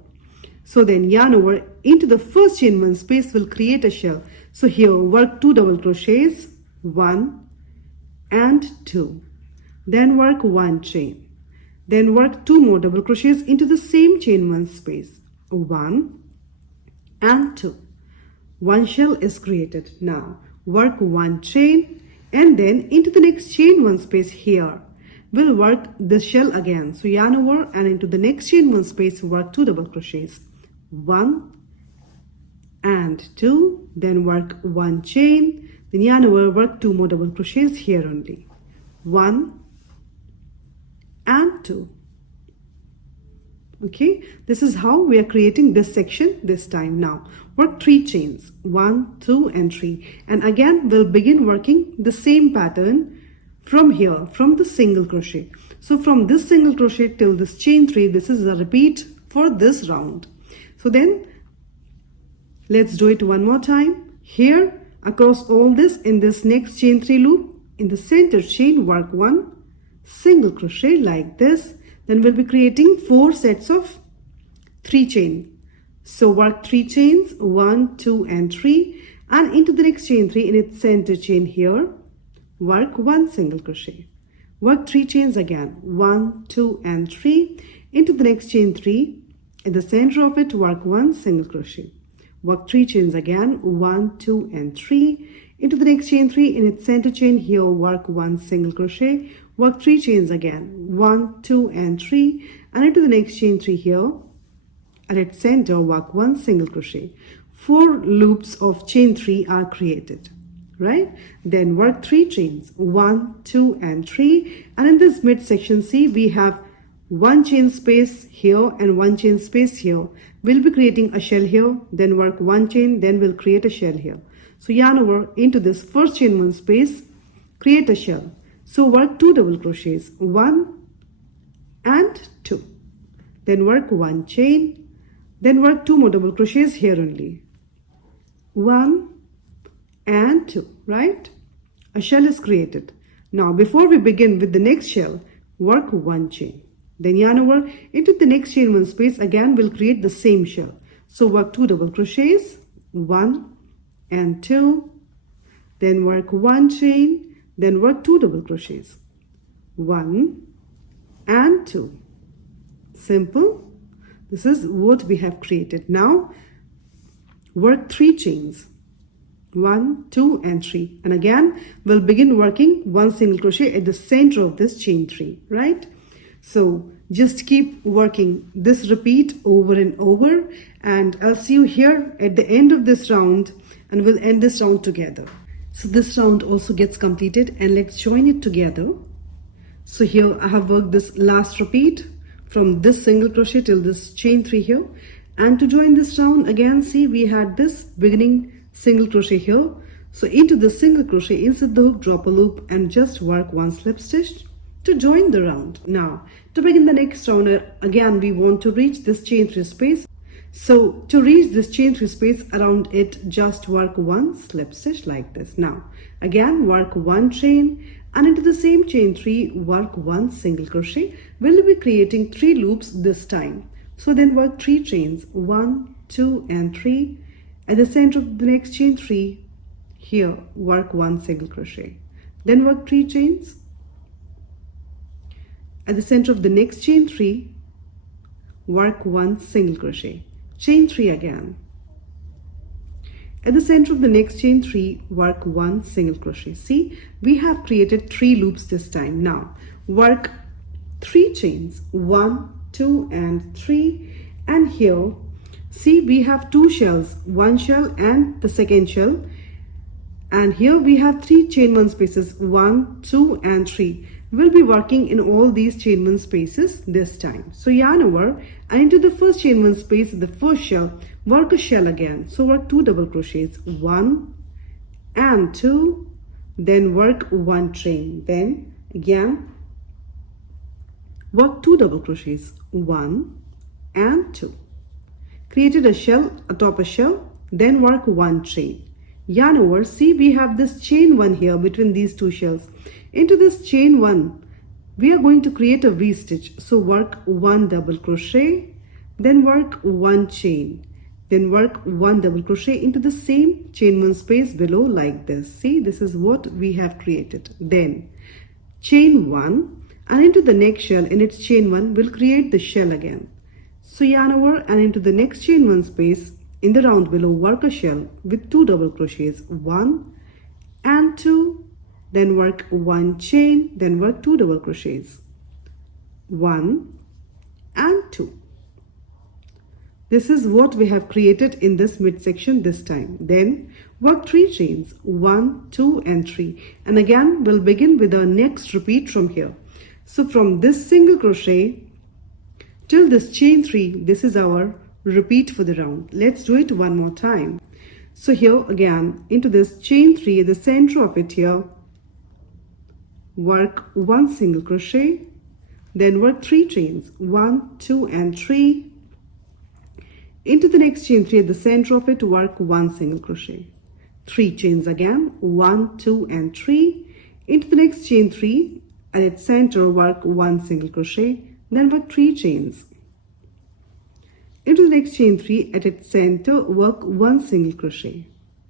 So then yarn over into the first chain 1 space will create a shell. So here work 2 double crochets, 1 and 2. Then work 1 chain. Then work 2 more double crochets into the same chain 1 space, 1 and 2. 1 shell is created. Now work 1 chain and then into the next chain 1 space here we'll work the shell again. So yarn over and into the next chain 1 space work 2 double crochets, 1 and 2. Then work 1 chain, then yarn over, work 2 more double crochets here only, 1 and 2. Okay, this is how we are creating this section this time. Now work 3 chains, 1, 2 and 3, and again we'll begin working the same pattern from here, from the single crochet. So from this single crochet till this chain 3, this is a repeat for this round. So then let's do it one more time. Here across all this, in this next chain 3 loop, in the center chain work 1 single crochet like this. Then we'll be creating 4 sets of 3 chain. So work 3 chains, 1, 2 and 3, and into the next chain 3, in its center chain here work 1 single crochet. Work 3 chains again, 1, 2 and 3. Into the next chain 3, in the center of it work 1 single crochet. Work 3 chains again, 1, 2 and 3. Into the next chain 3, in its center chain here work 1 single crochet. Work 3 chains again, 1, 2 and 3, and into the next chain 3 here and at center work 1 single crochet. 4 loops of chain 3 are created, right? Then work 3 chains, 1, 2 and 3, and in this midsection see we have 1 chain space here and 1 chain space here. We'll be creating a shell here, then work 1 chain, then we'll create a shell here. So yarn over into this first chain 1 space, create a shell. So work 2 double crochets, 1 and 2. Then work 1 chain, then work 2 more double crochets here only, 1 and 2, right? A shell is created. Now before we begin with the next shell, work 1 chain. Then yarn over into the next chain 1 space, again we'll create the same shell. So work 2 double crochets, 1 and 2. Then work 1 chain, then work 2 double crochets, 1 and 2. Simple. This is what we have created. Now work 3 chains, 1, 2 and 3, and again we'll begin working 1 single crochet at the center of this chain 3, right? So just keep working this repeat over and over, and I'll see you here at the end of this round, and we'll end this round together. So this round also gets completed, and let's join it together. So here I have worked this last repeat from this single crochet till this chain 3 here, and to join this round again see we had this beginning single crochet here. So into the single crochet, insert the hook, drop a loop and just work 1 slip stitch to join the round. Now to begin the next round, again we want to reach this chain 3 space. So to reach this chain 3 space, around it just work 1 slip stitch like this. Now again work 1 chain, and into the same chain 3 work 1 single crochet. We'll be creating 3 loops this time. So then work 3 chains, 1, 2 and 3. At the center of the next chain 3 here work 1 single crochet. Then work 3 chains. At the center of the next chain 3 work 1 single crochet. Chain 3 again. At the center of the next chain 3 work 1 single crochet. See, we have created 3 loops this time. Now work 3 chains, 1, 2 and 3, and here see we have two shells, one shell and the second shell, and here we have 3 chain 1 spaces, 1, 2 and 3. We'll be working in all these chain 1 spaces this time. So yarn over and into the first chain 1 space, the first shell, work a shell again. So work 2 double crochets, 1 and 2, then work 1 chain, then again work 2 double crochets, 1 and 2. Created a shell atop a shell, then work 1 chain. Yarn over, see we have this chain 1 here between these two shells. Into this chain 1 we are going to create a V-stitch. So work 1 double crochet, then work 1 chain, then work 1 double crochet into the same chain 1 space below like this. See, this is what we have created. Then chain 1 and into the next shell in its chain 1 we'll create the shell again. So yarn over and into the next chain 1 space in the round below, work a shell with 2 double crochets, 1 and 2, then work 1 chain, then work 2 double crochets, 1 and 2. This is what we have created in this midsection this time. Then work 3 chains, 1, 2 and 3, and again we'll begin with our next repeat from here. So from this single crochet till this chain 3, this is our repeat for the round. Let's do it one more time. So here again into this chain 3 at the center of it here, work 1 single crochet, then work 3 chains, 1, 2 and 3. Into the next chain 3 at the center of it, work 1 single crochet, 3 chains again, 1, 2 and 3. Into the next chain 3 at its center, work 1 single crochet, then work 3 chains. Into the next chain 3 at its center, work 1 single crochet.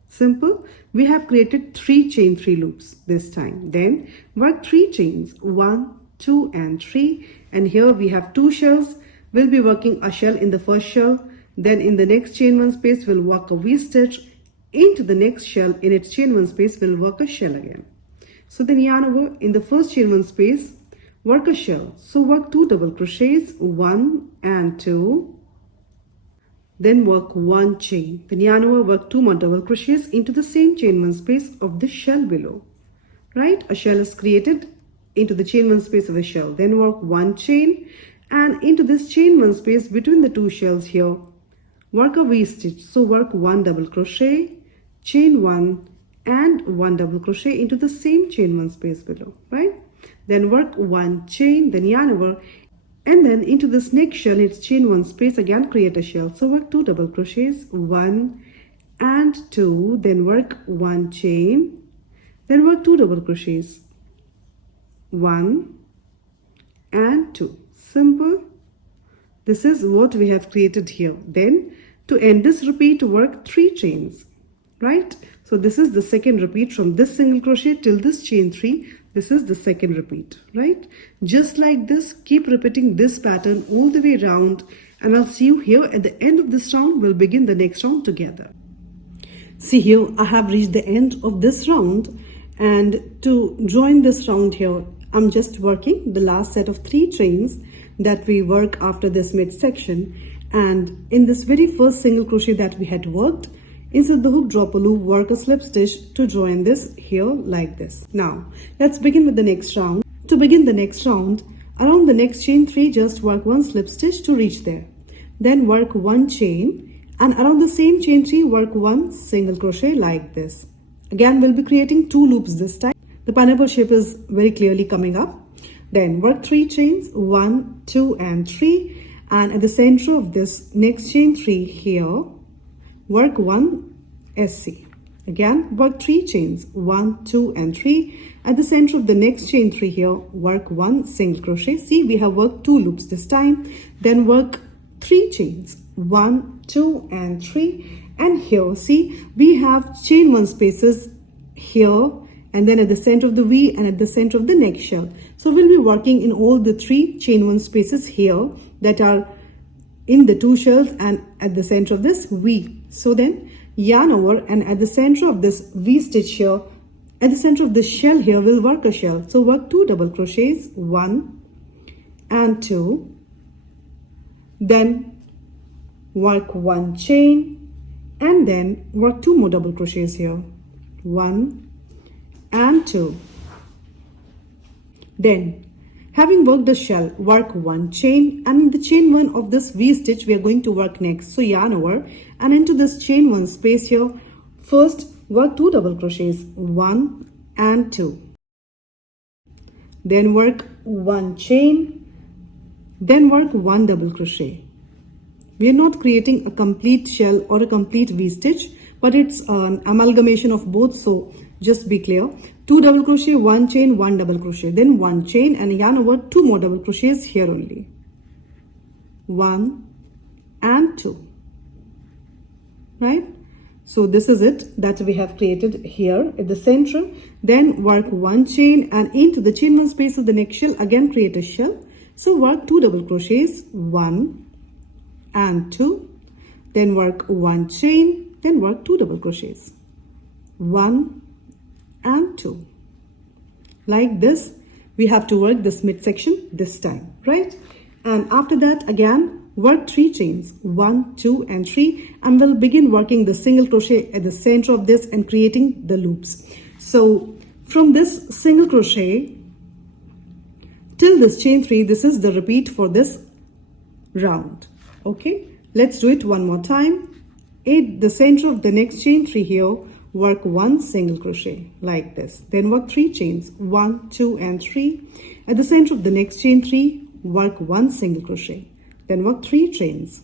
Simple. We have created 3 chain 3 loops this time. Then work 3 chains, 1, 2 and 3, and here we have 2 shells. We'll be working a shell in the first shell, then in the next chain 1 space we'll work a V-stitch. Into the next shell in its chain 1 space we'll work a shell again. So then yarn over in the first chain 1 space, work a shell. So work 2 double crochets, 1 and 2, then work 1 chain, then yarn over, work 2 more double crochets into the same chain 1 space of the shell below. Right, a shell is created into the chain 1 space of a shell, then work 1 chain, and into this chain 1 space between the 2 shells here, work a V-stitch. So work 1 double crochet, chain 1 and 1 double crochet into the same chain 1 space below, right? Then work 1 chain, then yarn over, and then into this next shell, its chain 1 space, again create a shell. So work 2 double crochets, 1 and 2, then work 1 chain, then work 2 double crochets, 1 and 2. Simple. This is what we have created here. Then to end this repeat, work 3 chains, right? So this is the second repeat from this single crochet till this chain 3. This is the second repeat, right? Just like this, keep repeating this pattern all the way around, and I'll see you here at the end of this round. We'll begin the next round together. See here, I have reached the end of this round, and to join this round here, I'm just working the last set of 3 chains that we work after this midsection. And in this very first single crochet that we had worked, insert the hook, drop a loop, work a slip stitch to join this here like this. Now let's begin with the next round. To begin the next round, around the next chain 3, just work 1 slip stitch to reach there, then work 1 chain, and around the same chain 3 work 1 single crochet like this. Again we'll be creating 2 loops this time. The pineapple shape is very clearly coming up. Then work 3 chains, 1, 2 and 3, and at the center of this next chain 3 here, work 1 SC. Again work 3 chains, 1, 2 and 3. At the center of the next chain 3 here, work 1 single crochet. See, we have worked 2 loops this time. Then work 3 chains, 1, 2 and 3, and here see we have chain 1 spaces here, and then at the center of the V and at the center of the next shell. So we'll be working in all the 3 chain 1 spaces here that are in the 2 shells and at the center of this V. So then yarn over, and at the center of this V stitch here, at the center of the shell here, we'll work a shell. So work 2 double crochets, 1 and 2, then work 1 chain, and then work 2 more double crochets here, 1 and 2. Then having worked the shell, work 1 chain, and in the chain 1 of this V stitch we are going to work next. So yarn over and into this chain 1 space here, first work 2 double crochets, 1 and 2. Then work 1 chain, then work 1 double crochet. We are not creating a complete shell or a complete V stitch, but it's an amalgamation of both, so just be clear. 2 double crochet, 1 chain, 1 double crochet, then 1 chain, and yarn over 2 more double crochets here only, 1 and 2, right? So this is it that we have created here at the center. Then work 1 chain, and into the chain 1 space of the next shell again create a shell. So work 2 double crochets, 1 and 2, then work 1 chain, then work 2 double crochets, 1 and 2. Like this we have to work this midsection this time, right? And after that again work 3 chains, 1, 2 and 3, and we'll begin working the single crochet at the center of this and creating the loops. So from this single crochet till this chain 3, this is the repeat for this round. Okay, let's do it one more time. At the center of the next chain 3 here, work 1 single crochet like this, then work 3 chains, 1, 2 and 3. At the center of the next chain 3, work 1 single crochet, then work 3 chains.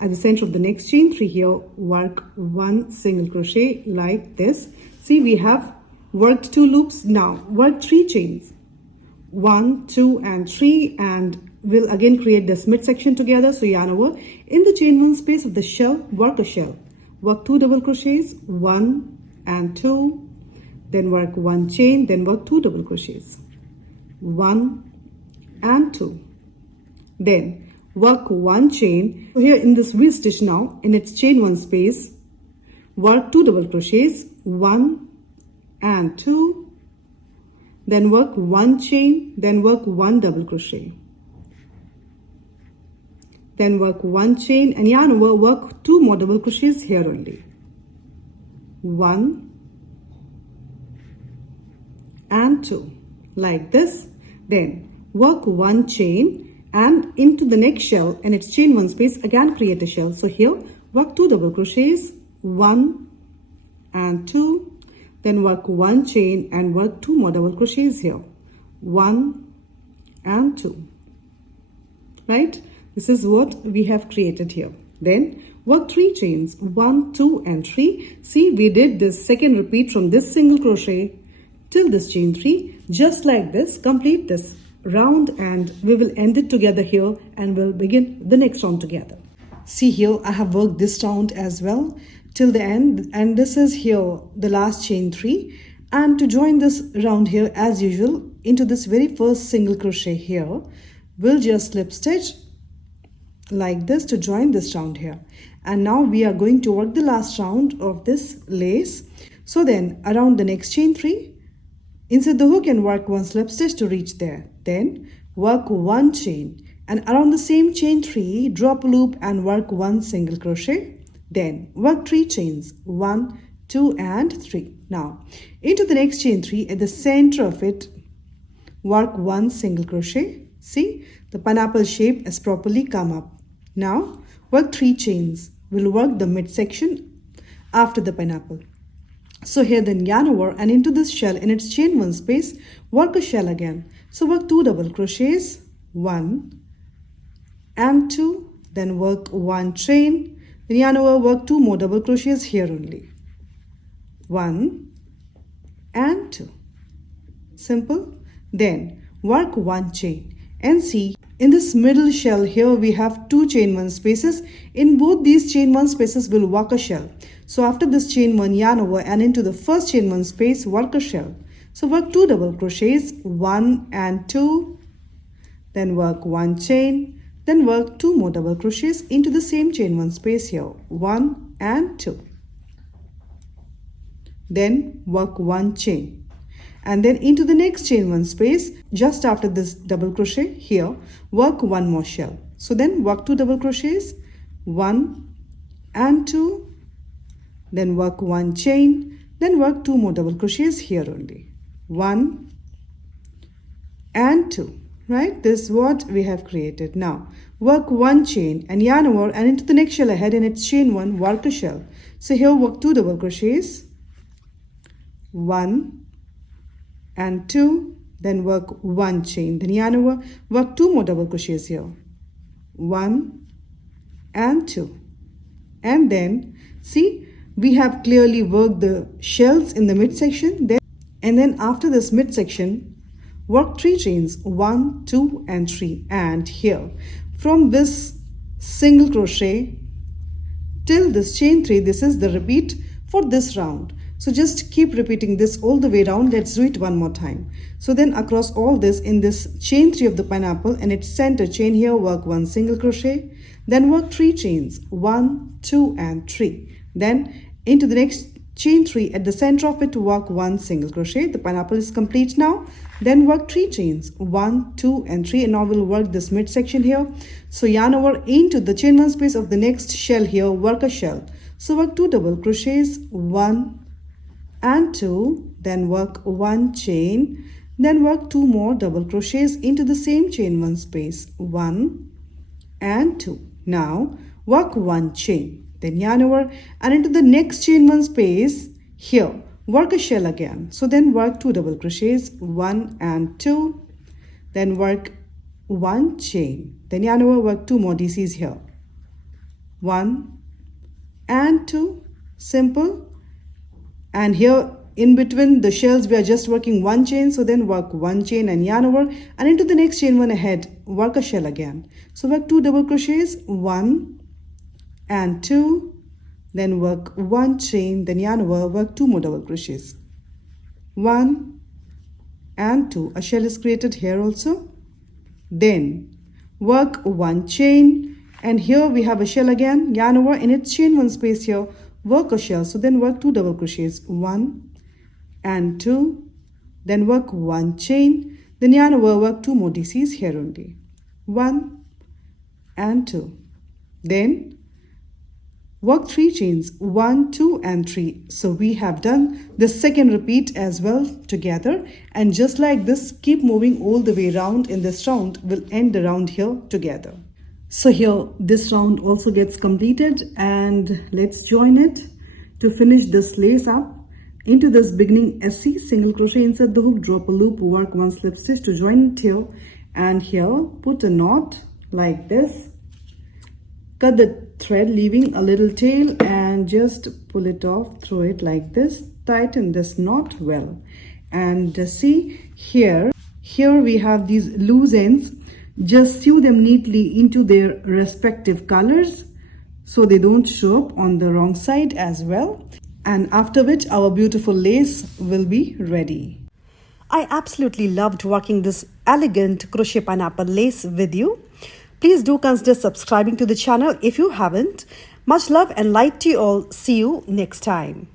At the center of the next chain 3 here, work 1 single crochet like this. See, we have worked 2 loops. Now work 3 chains, 1, 2 and 3, and we'll again create this midsection together. So yarn over in the chain 1 space of the shell, work a shell, work 2 double crochets, 1 and 2, then work 1 chain, then work 2 double crochets, 1 and 2, then work 1 chain. So here in this V stitch now, in its chain 1 space, work 2 double crochets, 1 and 2, then work 1 chain, then work 1 double crochet, then work 1 chain, and yarn over, work 2 more double crochets here only, 1 and 2 like this. Then work 1 chain, and into the next shell and its chain 1 space again create a shell. So here work 2 double crochets, 1 and 2, then work 1 chain and work 2 more double crochets here, 1 and 2, right? This is what we have created here. Then work 3 chains, 1, 2 and 3. See, we did this second repeat from this single crochet till this chain 3, just like this. Complete this round and we will end it together here, and we'll begin the next round together. See, here I have worked this round as well till the end, and this is here the last chain 3. And to join this round here, as usual, into this very first single crochet here, we'll just slip stitch like this to join this round here. And now we are going to work the last round of this lace. So then around the next chain 3, insert the hook and work 1 slip stitch to reach there, then work 1 chain, and around the same chain 3 drop a loop and work 1 single crochet, then work 3 chains, 1, 2 and 3. Now into the next chain 3, at the center of it work 1 single crochet. See, the pineapple shape has properly come up. Now work 3 chains. We'll work the midsection after the pineapple. So here then yarn over and into this shell in its chain 1 space, work a shell again. So work 2 double crochets, 1 and 2, then work 1 chain, then yarn over, work 2 more double crochets here only, 1 and 2. Simple. Then work 1 chain, and see, in this middle shell here we have 2 chain 1 spaces. In both these chain 1 spaces we'll work a shell. So after this chain 1, yarn over and into the first chain 1 space, work a shell. So work 2 double crochets, 1 and 2, then work 1 chain, then work 2 more double crochets into the same chain 1 space here, 1 and 2, then work 1 chain, and then into the next chain 1 space, just after this double crochet here, work 1 more shell. So then work 2 double crochets, 1 and 2, then work 1 chain, then work 2 more double crochets here only, 1 and 2, right? This is what we have created. Now work 1 chain and yarn over and into the next shell ahead, and it's chain 1, work a shell. So here work 2 double crochets, 1 and 2, then work 1 chain, then yarn over, work 2 more double crochets here, 1 and 2, and then see, we have clearly worked the shells in the midsection, and then after this midsection work 3 chains, 1, 2 and 3, and here from this single crochet till this chain 3, this is the repeat for this round. So just keep repeating this all the way around. Let's do it one more time. So then across all this, in this chain 3 of the pineapple and its center chain here, work 1 single crochet, then work 3 chains, 1, 2 and 3, then into the next chain 3 at the center of it, work 1 single crochet. The pineapple is complete now. Then work 3 chains, 1, 2 and 3, and now we'll work this midsection here. So yarn over into the chain 1 space of the next shell here, work a shell. So work 2 double crochets, 1 and 2, then work 1 chain, then work 2 more double crochets into the same chain 1 space, 1 and 2. Now work 1 chain, then yarn over and into the next chain 1 space here, work a shell again. So then work 2 double crochets, 1 and 2, then work 1 chain, then yarn over, work 2 more DCs here, 1 and 2, simple. And here in between the shells we are just working 1 chain, so then work 1 chain and yarn over and into the next chain 1 ahead, work a shell again. So work 2 double crochets, 1 and 2, then work 1 chain, then yarn over, work 2 more double crochets, 1 and 2, a shell is created here also, then work 1 chain, and here we have a shell again, yarn over in its chain 1 space here, work a shell. So then work 2 double crochets, 1 and 2, then work 1 chain, then yarn over, work 2 more DCs here only, 1 and 2, then work 3 chains, 1, 2 and 3. So we have done the second repeat as well together, and just like this keep moving all the way around. In this round we'll end the round here together. So here this round also gets completed, and let's join it. To finish this lace up, into this beginning SC, single crochet, insert the hook, drop a loop, work 1 slip stitch to join it here, and here put a knot like this, cut the thread leaving a little tail and just pull it off through it like this, tighten this knot well, and see here we have these loose ends. Just sew them neatly into their respective colors so they don't show up on the wrong side as well, and after which our beautiful lace will be ready. I absolutely loved working this elegant crochet pineapple lace with you. Please do consider subscribing to the channel if you haven't. Much love and light to you all. See you next time.